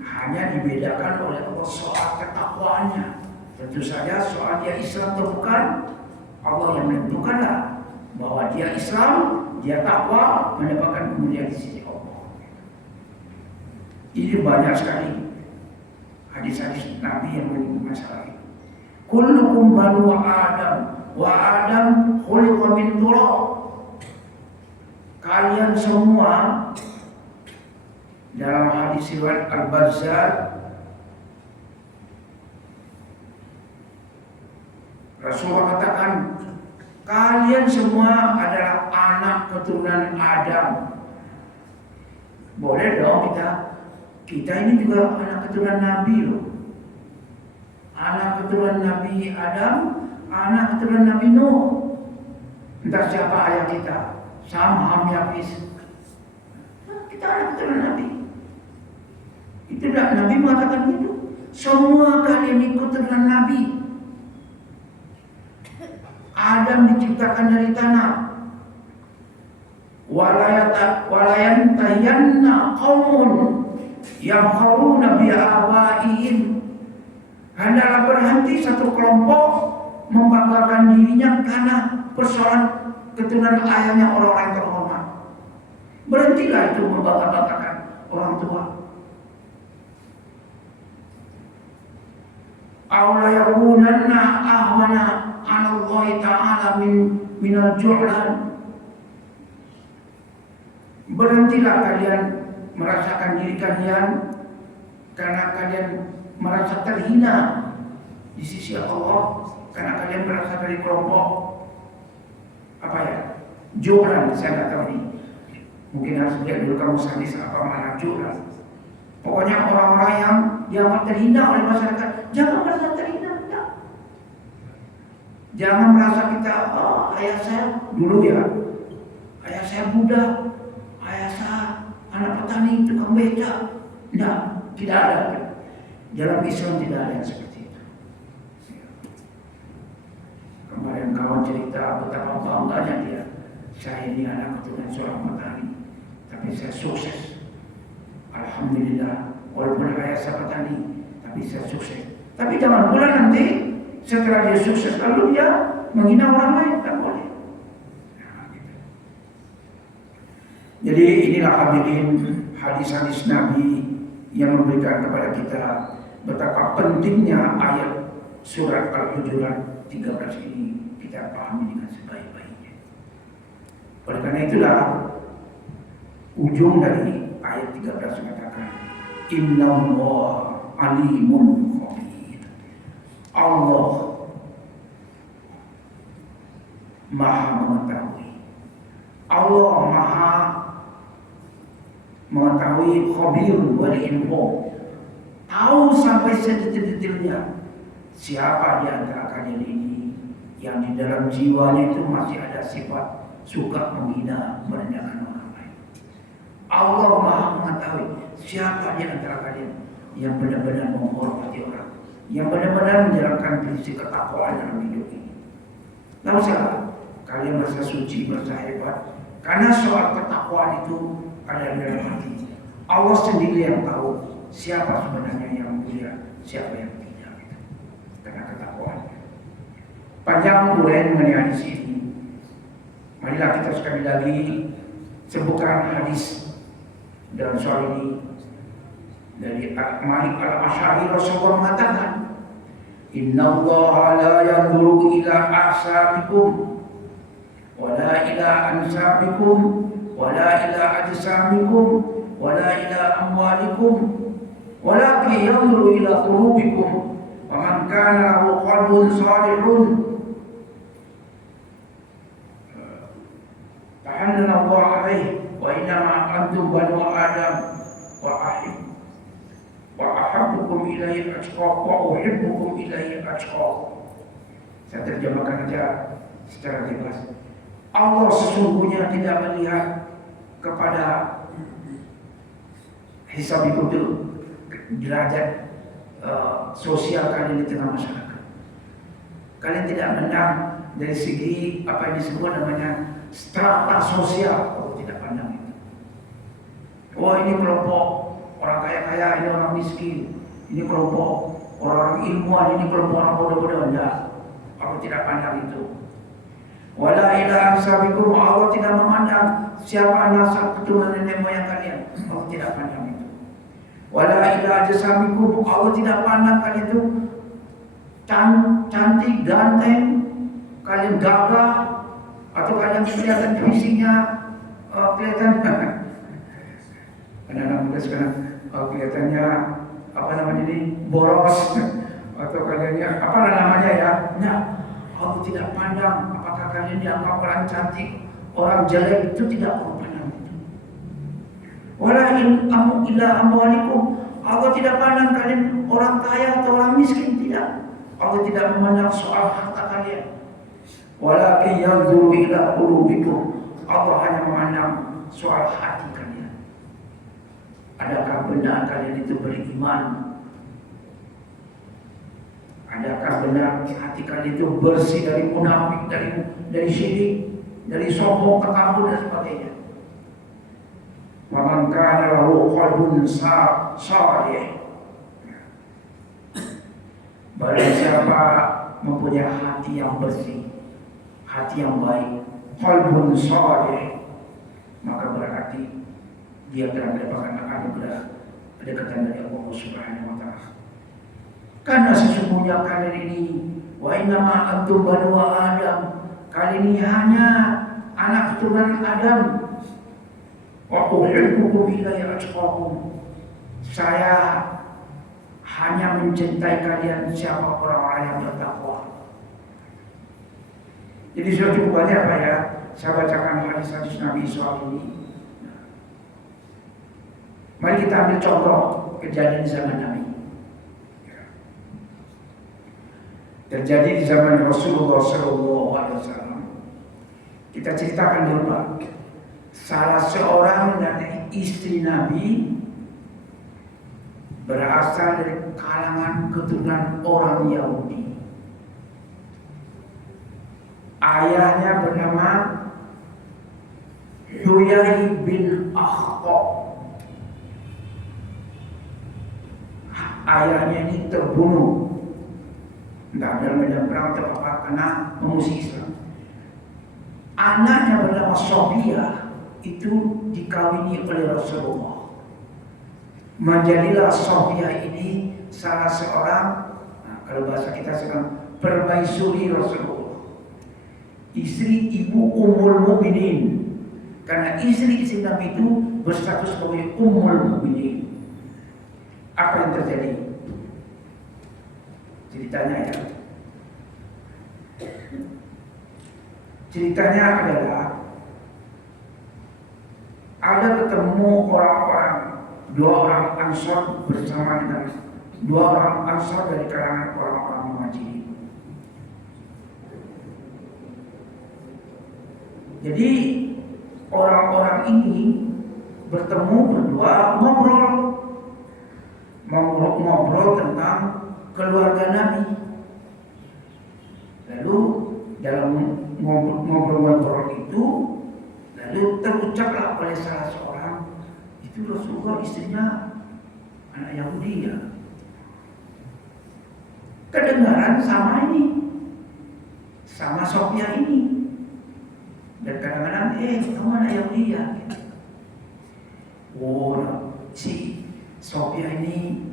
hanya dibedakan oleh Allah soal ketakwaannya. Tentu saja soal dia Islam atau bukan, Allah yang menentukanlah bahwa dia Islam, dia takwa, mendapatkan kemuliaan di sisi Allah. Ini banyak sekali hadis-hadis Nabi yang menyebut masalah itu. Kullukum banu Adam, wa Adam khuliqa min turab. Kalian semua, dalam hadis riwayat Al-Bazzar, Rasulullah katakan, kalian semua adalah anak keturunan Adam. Boleh dong kita ini juga anak keturunan Nabi loh. Anak keturunan Nabi Adam, anak keturunan Nabi Nuh. Entah siapa ayah kita, Sam, Ham, Yafis. Kita anak keturunan Nabi. Itu dah Nabi mengatakan itu. Semua kalian ikut keturunan Nabi. Adam diciptakan dari tanah. Walayan tayanna qaumun yamkharuna bi abaihim. Hendaklah berhenti satu kelompok membanggakan dirinya karena persoalan keturunan ayahnya orang-orang yang terhormat. Berhentilah itu membangga-banggakan orang tua. Aula yakunanna ahwana 'ala Allah Ta'ala minal ju'lan. Berhentilah kalian merasakan diri kalian karena kalian merasa terhina di sisi Allah, karena kalian merasa dari kelompok apa ya, ju'lan. Saya nggak tahu nih, mungkin harus lihat dulu kamu hadis apa makna ju'lan. Pokoknya orang-orang yang dianggap terhina oleh masyarakat, jangan merasa terhina. Ya. Jangan merasa kita, ayah saya dulu ya, ayah saya Buddha, ayah saya anak petani, tukang beca. Tidak, tidak ada. Dalam Islam tidak ada yang seperti itu. Kemarin kawan cerita betapa bangganya dia, saya ini anak keturunan seorang petani, tapi saya sukses. Alhamdulillah, walaupun ayah saya petani, tapi saya sukses. Tapi jangan pula nanti setelah dia sukses lalu dia menghina orang lain, tak boleh. Nah, gitu. Jadi inilah hadirin hadis-hadis Nabi yang memberikan kepada kita betapa pentingnya ayat surat Al-Hujurat 13 ini kita pahami dengan sebaik-baiknya. Oleh karena itulah ujung dari ayat 13 mengatakan Innallaha alimun khabir. Allah Maha mengetahui. Allah Maha mengetahui, khabir wal info. Tahu sampai sedetil-detilnya siapa di antara kalian ini yang di dalam jiwanya itu masih ada sifat suka menghina, merendahkan orang lain. Allah Maha mengetahui siapa di antara kalian yang benar-benar menghormati orang, yang benar-benar menjalankan prinsip ketakwaan dalam hidup ini. Tidak usah kalian merasa suci, merasa hebat, karena soal ketakwaan itu ada di dalam hati. Allah sendiri yang tahu siapa sebenarnya yang mulia, siapa yang tidak. Karena ketakwaan. Panjang uraian mengenai hadis ini. Marilah kita sekali lagi sebutkan hadis dalam soal ini dari Malik al-Asy'ari. Rasulullah mengatakan, Innallaha la yanzuru ila ahsabikum wala ila ansabikum wala ila ajsamikum wala ila amwalikum walakin yanzuru ila qulubikum wa man kana lahu qalbun salihun tahanna Allah alaihi wa innama antum banu adam wa ahabbukum ilayhi atqakum wa uhibbukum ilayhi atqakum. Saya terjemahkan saja secara bebas. Allah sesungguhnya tidak melihat kepada hisab itu derajat sosial kalian di tengah masyarakat. Kalian tidak pandang dari segi apa yang disebut namanya strata sosial. Allah tidak pandang itu. Oh, ini kelompok orang kaya-kaya, ini orang miskin, ini kelompok orang ilmuwan, ini kelompok orang bodoh-bodoh. Enggak, Allah tidak pandang itu. Wala ila ansabikum, Allah tidak memandang siapa nasab keturunan nenek moyang kalian. Allah tidak pandang itu. Wala ila ajsamikum, Allah tidak pandang kalian itu cantik, ganteng, kalian gagah, atau kalian kelihatan fisiknya kelihatan anak-anak muda sekarang kelihatannya apa namanya ini boros, atau kaliannya apa namanya ya. Nah, Allah tidak pandang apakah kalian dianggap orang cantik, orang jelek, itu tidak Allah pandang itu. Walakin kamu ila amwalikum, Allah tidak pandang kalian orang kaya atau orang miskin, tidak. Allah tidak memandang soal harta kalian. Walakin yanzuru ila qulubikum, Allah hanya memandang soal hati kalian. Adakah benar kalian itu beriman? Adakah benar hati kalian itu bersih dari munafik, dari syirik, dari sombong, takabur dan sebagainya? Wa man kana lahu qalbun salih, barang siapa mempunyai hati yang bersih, hati yang baik, qalbun salih, maka berarti dia telah mendapatkan anugerah kedekatan dari Allah Subhanahu wa taala. Karena sesungguhnya kalian ini wa innama antum banu Adam, kalian ini hanya anak keturunan Adam. Wa uhibbukum billahi atqakum, saya hanya mencintai kalian siapa orang-orang yang bertakwa. Jadi sudah cukup banyak Pak ya, saya bacakan hadis-hadis Nabi soal ini. Mari kita ambil contoh kejadian di zaman Nabi. Terjadi di zaman Rasulullah SAW. Kita ceritakan dulu Pak. Salah seorang dari istri Nabi berasal dari kalangan keturunan orang Yahudi. Ayahnya bernama Huyai bin Akhtab. Ayahnya ini terbunuh, entah dalam medan perang atau apa, karena memusuhi Islam. Anaknya bernama Sofia itu dikawini oleh Rasulullah. Menjadilah Sofia ini salah seorang, kalau bahasa kita sekarang, permaisuri Rasulullah, istri ibu Ummul Mukminin. Karena istri-istri Nabi itu berstatus sebagai Ummul Mukminin. Apa yang terjadi? Ceritanya ya. Ceritanya adalah ada ketemu dua orang Ansor bersama dengan dua orang Ansor dari kalangan orang-orang Muhajirin. Jadi orang-orang ini bertemu berdua ngobrol tentang keluarga Nabi. Lalu dalam ngobrol itu, lalu terucaplah oleh salah seorang, itu Rasulullah istrinya anak Yahudi ya. Kedengaran sama ini, sama Sofia ini. Dan kadang-kadang, kamu anak Yahudi ya. Si Sofia ini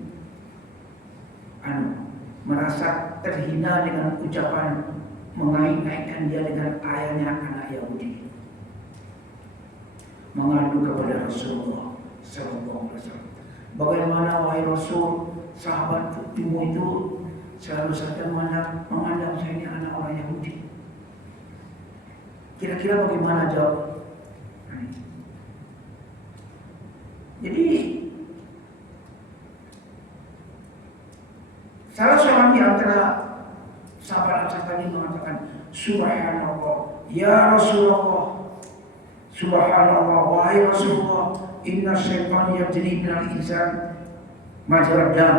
merasa terhina dengan ucapan mengait-ngaitkan dia dengan ayahnya anak Yahudi. Mengadu kepada Rasulullah SAW. Bagaimana wahai Rasul, sahabat timu itu selalu saja menganggap saya ini anak orang Yahudi. Kira-kira bagaimana jawab? Jadi salah seorang di antara sahabat Ansar tadi mengatakan, Subhanallah, ya Rasulullah, Subhanallah, wahai Rasulullah, inna syaitan yajri minal insan majrad dam,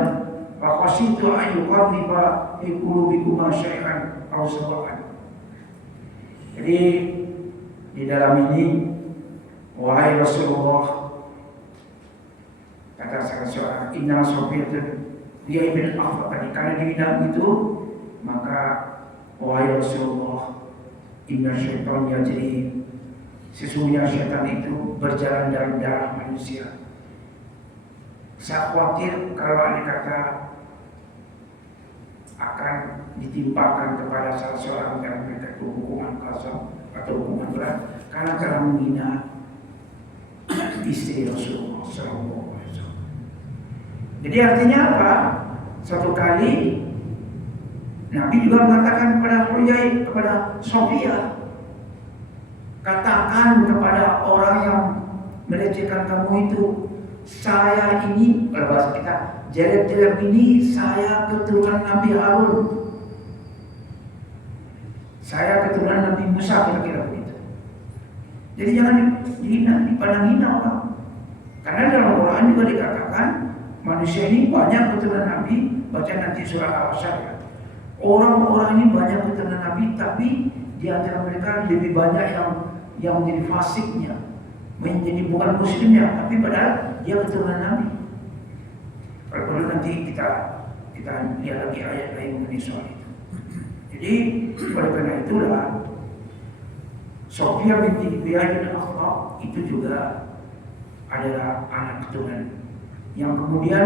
wa khashitu an yuqarriba fi qulubikum syai'an aw sawaa'an. Jadi di dalam ini, wahai Rasulullah, kata salah seorang, inna Sofiyatun dia ibn Akhtab tadi, karena dihina itu, maka wahai Rasulullah, inna syaitan yajri, sesungguhnya syaitan itu berjalan dalam darah manusia. Saya khawatir kalau ada kata akan ditimpakan kepada salah seorang yang mereka hukuman kasar atau hukuman berat karena telah menghina istri Rasulullah SAW. Jadi artinya apa? Suatu kali Nabi juga mengatakan kepada Huyai, kepada Sofia, katakan kepada orang yang melecehkan kamu itu, saya ini, kalau bahasa kita, jelek-jelek ini saya keturunan Nabi Harun, saya keturunan Nabi Musa, kira-kira begitu. Jadi jangan dipandang hina orang. Karena dalam Quran juga dikatakan manusia ini banyak keturunan Nabi. Baca nanti surah Al-Asyar ya. Orang-orang ini banyak keturunan Nabi, tapi di antara mereka lebih banyak yang menjadi fasiknya, menjadi bukan muslimnya, tapi padahal dia keturunan Nabi. Kalau perlu nanti kita lihat lagi ayat lain mengenai soal itu. Jadi oleh karena itulah Sofia binti Huyai bin Akhtab itu juga adalah anak keturunan yang kemudian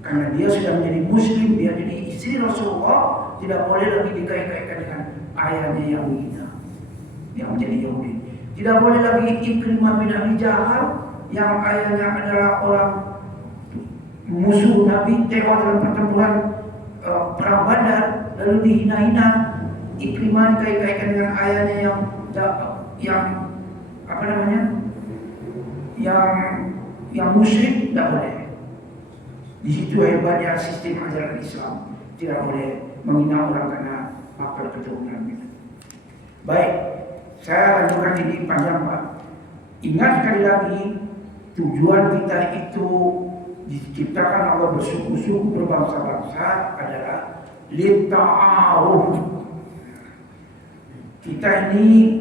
karena dia sudah menjadi muslim, dia jadi istri Rasulullah, tidak boleh lagi dikait-kaitkan dengan ayahnya yang hina, yang menjadi Yahudi. Tidak boleh lagi Ikrimah bin Abi Jahal yang ayahnya adalah orang musuh Nabi, tewas dalam pertempuran perang Badar, lalu dihina-hina. Ikrimah dikait-kaitkan dengan ayahnya yang apa namanya, yang musyrik, tidak boleh. Di situ hebatnya sistem ajaran Islam, tidak boleh menghina orang karena faktor keturunan. Baik, saya lanjutkan ini panjang Pak. Ingat sekali lagi, tujuan kita itu diciptakan Allah bersuku-suku berbangsa-bangsa adalah lita'aruf. Kita ini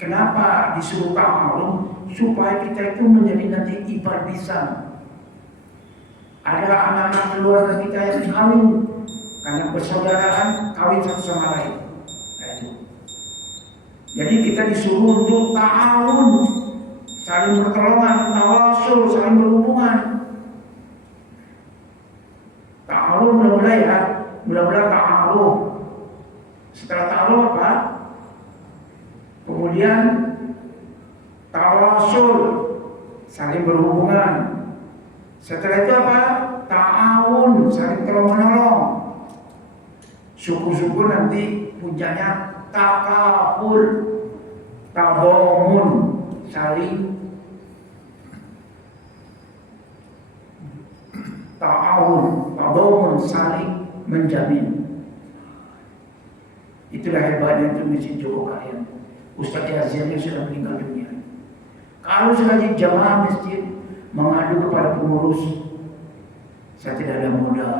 kenapa disuruh ta'aruf? Supaya kita itu menjadi nanti ipar pisang. Ada anak-anak keluarga kita yang kawin karena persaudaraan, kawin satu sama lain. Jadi kita disuruh untuk ta'awun, saling bertolongan, tawasul, saling berhubungan. Ta'awun mula-mula ya, mula-mula ta'awun. Setelah ta'awun apa? Kemudian tawasul, saling berhubungan. Setelah itu apa? Ta'awun, saling tolong-menolong. Syukur-syukur nanti puncaknya takaful, tabomun, saling ta'awun, tabomun, saling menjamin. Itulah hebatnya itu Masjid Joko kalian. Ustaz Yazid yang sudah meninggal dunia. Kalau sudah jadi jamaah masjid mengadu kepada pengurus, saya tidak ada modal.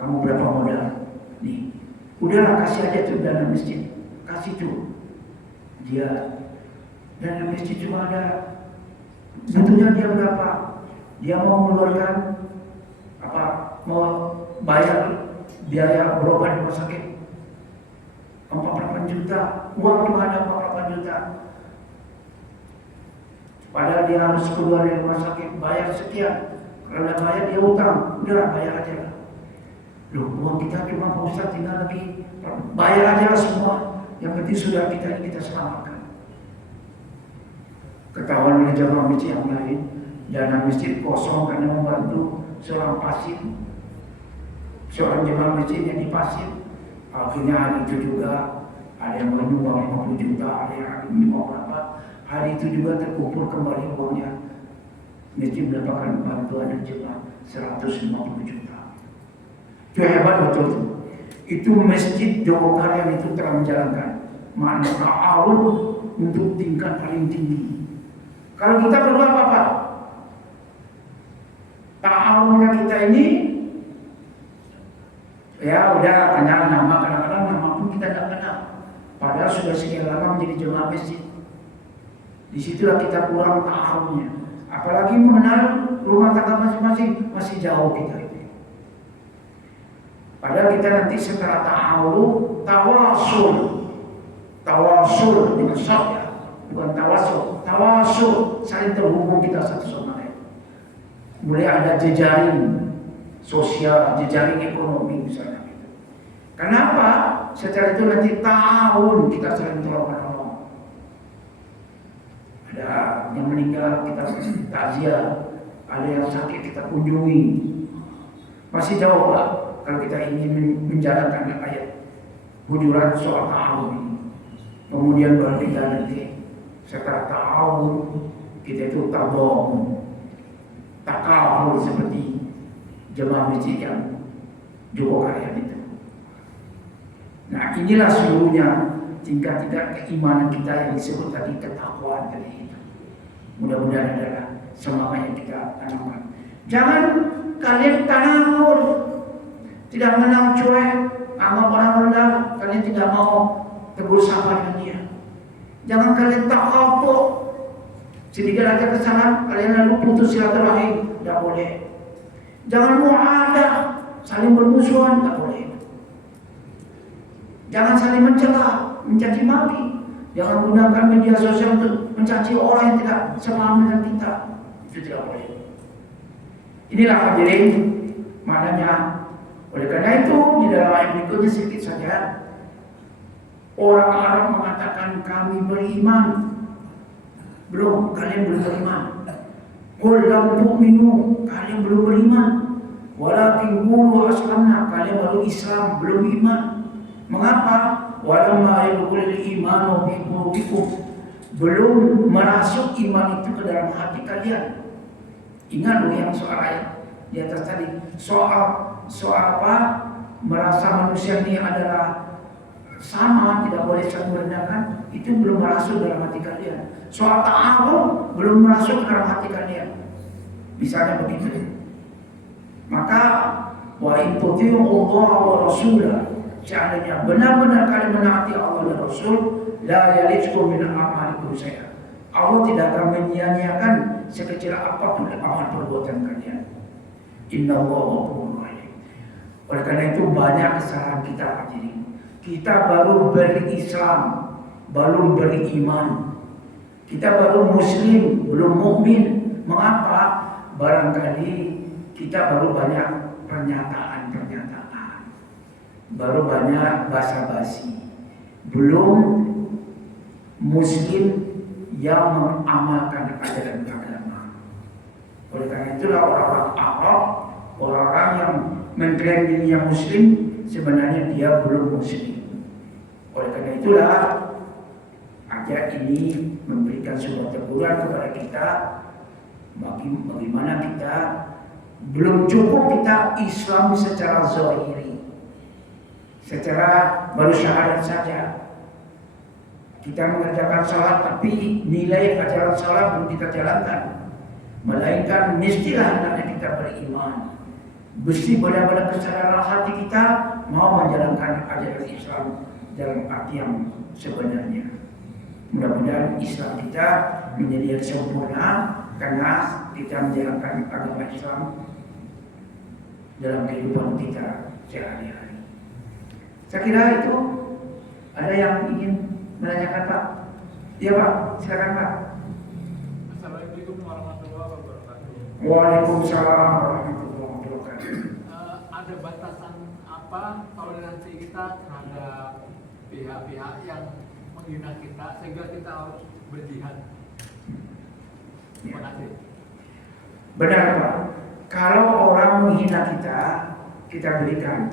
Kamu berapa modal? Nih, udahlah kasih aja tuh dana masjid, kasih tuh. Dia dana masjid cuma ada, tentunya dia berapa? Dia mau mengeluarkan apa? Mau bayar biaya berobat di rumah sakit 48 juta, uang cuma ada 48 juta. Padahal dia harus keluar dari rumah sakit, bayar sekian. Karena bayar dia utang, udah bayar aja lah. Loh, uang kita cuma Pak Ustaz tinggal lagi, bayar aja lah semua. Yang penting sudah kita selamatkan. Ketahuan oleh jamaah masjid yang lain, dana masjid kosong karena membantu seorang pasien, seorang jamaah masjid yang dipasien. Akhirnya hari itu juga ada yang menyumbang 50 juta, ada yang menyumbang berapa. Hari itu juga terkumpul kembali uangnya. Masjid mendapatkan bantuan dan jemaah 150 juta. Itu hebat betul itu. Itu Masjid Joko Karyan itu telah menjalankan makna ta'awun untuk tingkat paling tinggi. Kalau kita perlu apa-apa, ta'awunnya kita ini ya udah kenal nama, kadang-kadang nama pun kita tidak kenal. Padahal sudah sekian lama menjadi jemaah masjid. Disitulah kita kurang ta'awunnya. Apalagi mengenal rumah tangga masing-masing, masih jauh kita itu. Padahal kita nanti setelah ta'awun, tawasul dengan syariat, bukan tawasul, saling terhubung kita satu sama lain. Mulai ada jejaring sosial, jejaring ekonomi misalnya. Kenapa? Setelah itu nanti ta'awun, kita saling tolong-menolong. Ada yang meninggal kita takziah, ada yang sakit kita kunjungi. Masih jauh Pak kalau kita ingin menjalankan ayat hujuran soal ta'awun. Kemudian baru kita nanti setelah ta'awun kita itu tabung, takaful seperti jemaah masjid yang Joko Karyan itu. Nah inilah seluruhnya tingkat-tingkat keimanan kita yang disebut tadi ketakwaan tadi itu. Mudah-mudahan adalah semangat yang kita tanamkan. Jangan kalian tanamur, tidak mengenal cuek, anggap orang rendah, kalian tidak mau tegur sapa dengan dia. Jangan kalian takabur, sedikit ada kesalahan kalian lalu putus silaturahim, tidak boleh. Jangan mu'adah, saling bermusuhan, tidak boleh. Jangan saling mencela, mencaci maki. Jangan gunakan media sosial untuk mencaci orang yang tidak sama dengan kita. Itu tidak boleh. Inilah hadirin maknanya. Oleh karena itu di dalam ayat berikutnya sedikit saja, orang Arab mengatakan kami beriman. Belum, kalian belum beriman. Qul lam tu'minu, kalian belum beriman. Walakin qulu aslamna, kalian baru Islam, belum iman. Mengapa? Walamma yadkhulul imanu fi qulubikum, belum merasuk iman itu ke dalam hati kalian. Ingat loh yang soal ayat di atas tadi, soal apa? Merasa manusia ini adalah sama, tidak boleh saling merendahkan, itu belum merasuk dalam hati kalian. Soal ta'awun belum merasuk dalam hati kalian. Misalnya begitu. Maka wa in tuti'u Allah wa rasulah, seandainya benar-benar kalian menaati Allah dan Rasul, la yalidkum min amalikum syai'an, Allah tidak akan menyia-nyiakan sekecil apapun amal perbuatan kalian. Innallaha ghafurur rahim. Oleh karena itu banyak kesalahan kita hadirin. Kita baru berislam, belum beriman. Kita baru muslim, belum mukmin. Mengapa? Barangkali kita baru banyak pernyataan, baru banyak basa-basi, belum muslim yang mengamalkan ajaran agama. Oleh karena itulah orang-orang Arab, orang-orang yang mengklaim dirinya muslim, sebenarnya dia belum muslim. Oleh karena itulah ayat ini memberikan sebuah teguran kepada kita, bagaimana kita belum cukup kita Islam secara zahiri, secara baru syahadat saja. Kita mengerjakan salat tapi nilai ajaran salat belum kita jalankan. Melainkan mestilah hendaknya kita beriman. Mesti benar-benar kesadaran hati kita mau menjalankan ajaran Islam dalam arti yang sebenarnya. Mudah-mudahan Islam kita menjadi yang sempurna karena kita menjalankan agama Islam dalam kehidupan kita sehari-hari. Saya kira itu. Ada yang ingin menanyakan Pak? Iya Pak, silakan Pak. Assalamualaikum warahmatullahi wabarakatuh. Waalaikumsalam warahmatullahi wabarakatuh. Ada batasan apa toleransi kita terhadap pihak-pihak yang menghina kita sehingga kita harus berjihad? Terima kasih. Benar Pak. Kalau orang menghina kita, kita berikan.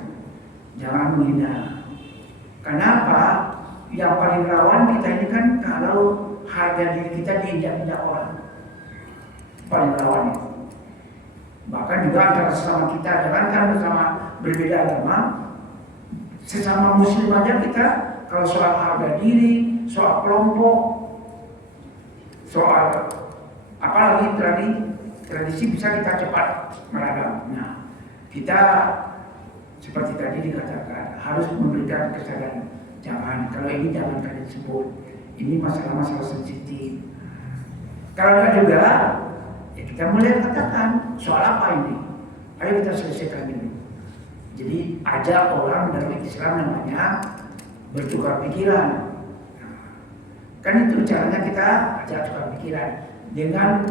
Jangan menghina. Kenapa? Yang paling rawan kita ini kan kalau harga diri kita diinjak-injak orang. Paling rawan itu. Bahkan juga antara sesama kita, jangankan bersama berbeda agama, sesama muslim aja kita, kalau soal harga diri, soal kelompok, soal apalagi tradisi bisa kita cepat meradang. Nah, kita seperti tadi dikatakan harus memberikan kesadaran. Jangan, kalau ini jangan kalian sebut. Ini masalah-masalah sensitif. Kalau enggak juga, ya kita mulai katakan soal apa ini. Ayo kita selesaikan ini. Jadi ajak orang dari Islam namanya bertukar pikiran. Kan itu caranya kita ajak tukar pikiran dengan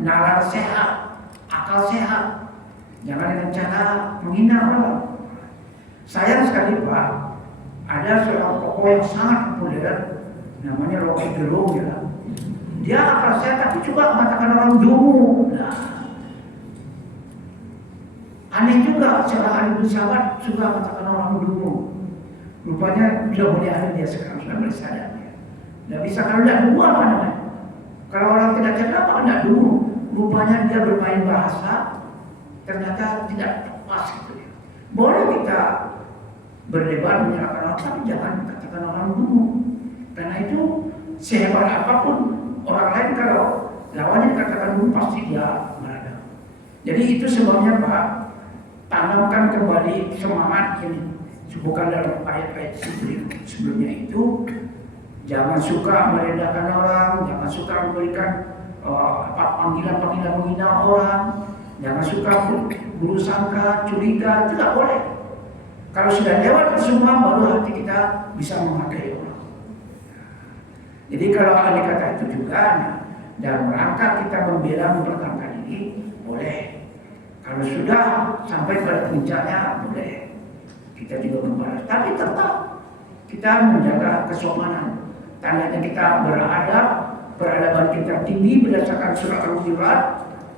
nalar sehat, akal sehat. Jangan dengan cara menghina orang. Sayang sekali Pak, ada seorang tokoh yang sangat populer, namanya Rocky Gerung ya. Dia akal sehat tapi juga mengatakan orang dungu. Nah, aneh juga seorang ahli filsafat juga mengatakan orang dungu. Rupanya tidak boleh ada dia sekarang sudah mulai sadar. Tidak bisa kalau tidak dungu apa namanya? Kalau orang tidak cerdas apa tidak dungu? Rupanya dia bermain bahasa, ternyata tidak pas gitu ya. Boleh kita berdebat menyalahkan orang, tapi jangan katakan orang dungu. Karena itu sehebat apapun orang lain kalau lawannya dikatakan dungu pasti dia meradang. Jadi itu sebabnya Pak, tanamkan kembali semangat yang disebutkan dalam ayat-ayat sebelumnya itu. Jangan suka merendahkan orang, jangan suka memberikan panggilan-panggilan menghina orang, jangan suka berusangka, curiga, tidak boleh. Kalau sudah lewat semua, baru hati kita bisa menghargai orang. Jadi kalau ada kata itu juga, dalam rangka kita membela mempertahankan ini boleh. Kalau sudah sampai pada puncaknya boleh kita juga membalas. Tapi tetap kita menjaga kesopanan. Tandanya kita beradab, peradaban kita tinggi berdasarkan surat Al-Hujurat,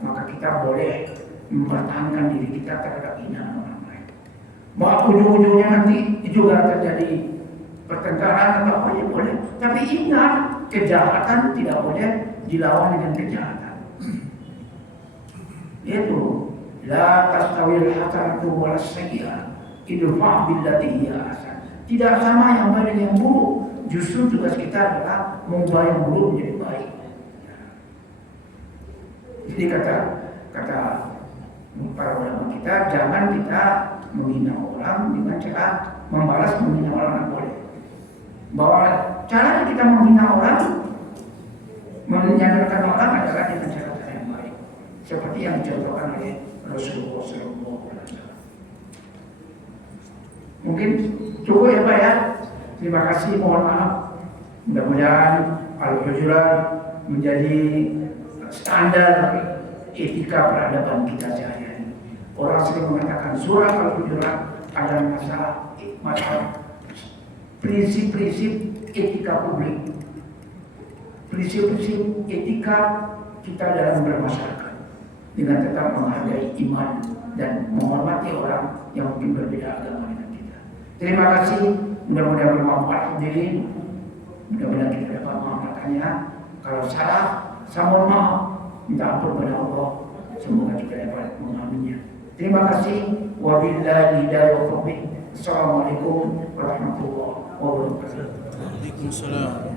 maka kita boleh mempertahankan diri kita terhadap hinaan orang lain. Bahwa ujung-ujungnya nanti juga terjadi pertengkaran atau apa ya boleh. Tapi ingat, kejahatan tidak boleh dilawan dengan kejahatan. Itu la tastawil hasanatu wal sayyi'ah idfa' billati hiya ahsan. Tidak sama yang baik dengan yang buruk. Justru tugas kita adalah mengubah yang buruk menjadi baik. Jadi kata para ulama kita, jangan kita menghina orang dengan cara membalas menghina orang yang boleh. Bahwa cara kita menghina orang, menyandarkan orang adalah dengan cara yang baik. Seperti yang dicontohkan oleh Rasulullah SAW. Mungkin cukup ya Pak ya. Terima kasih, mohon maaf. Mudah-mudahan Al-Hujurat menjadi standar etika peradaban kita sehari-hari. Orang sering mengatakan surat Al-Hujurat adalah masalah prinsip-prinsip etika publik, prinsip-prinsip etika kita dalam bermasyarakat, dengan tetap menghargai iman dan menghormati orang yang mungkin berbeda agama dengan kita. Terima kasih, mudah-mudahan bermanfaat hadirin. Mudah-mudahan kita dapat mengamalkannya. Kalau salah, saya mohon maaf, minta ampun kepada Allah. Semoga kita dapat memahaminya. Terima kasih. Wabillahi hidayah wa taufiq. Assalamualaikum warahmatullahi wabarakatuh. Waalaikumsalam.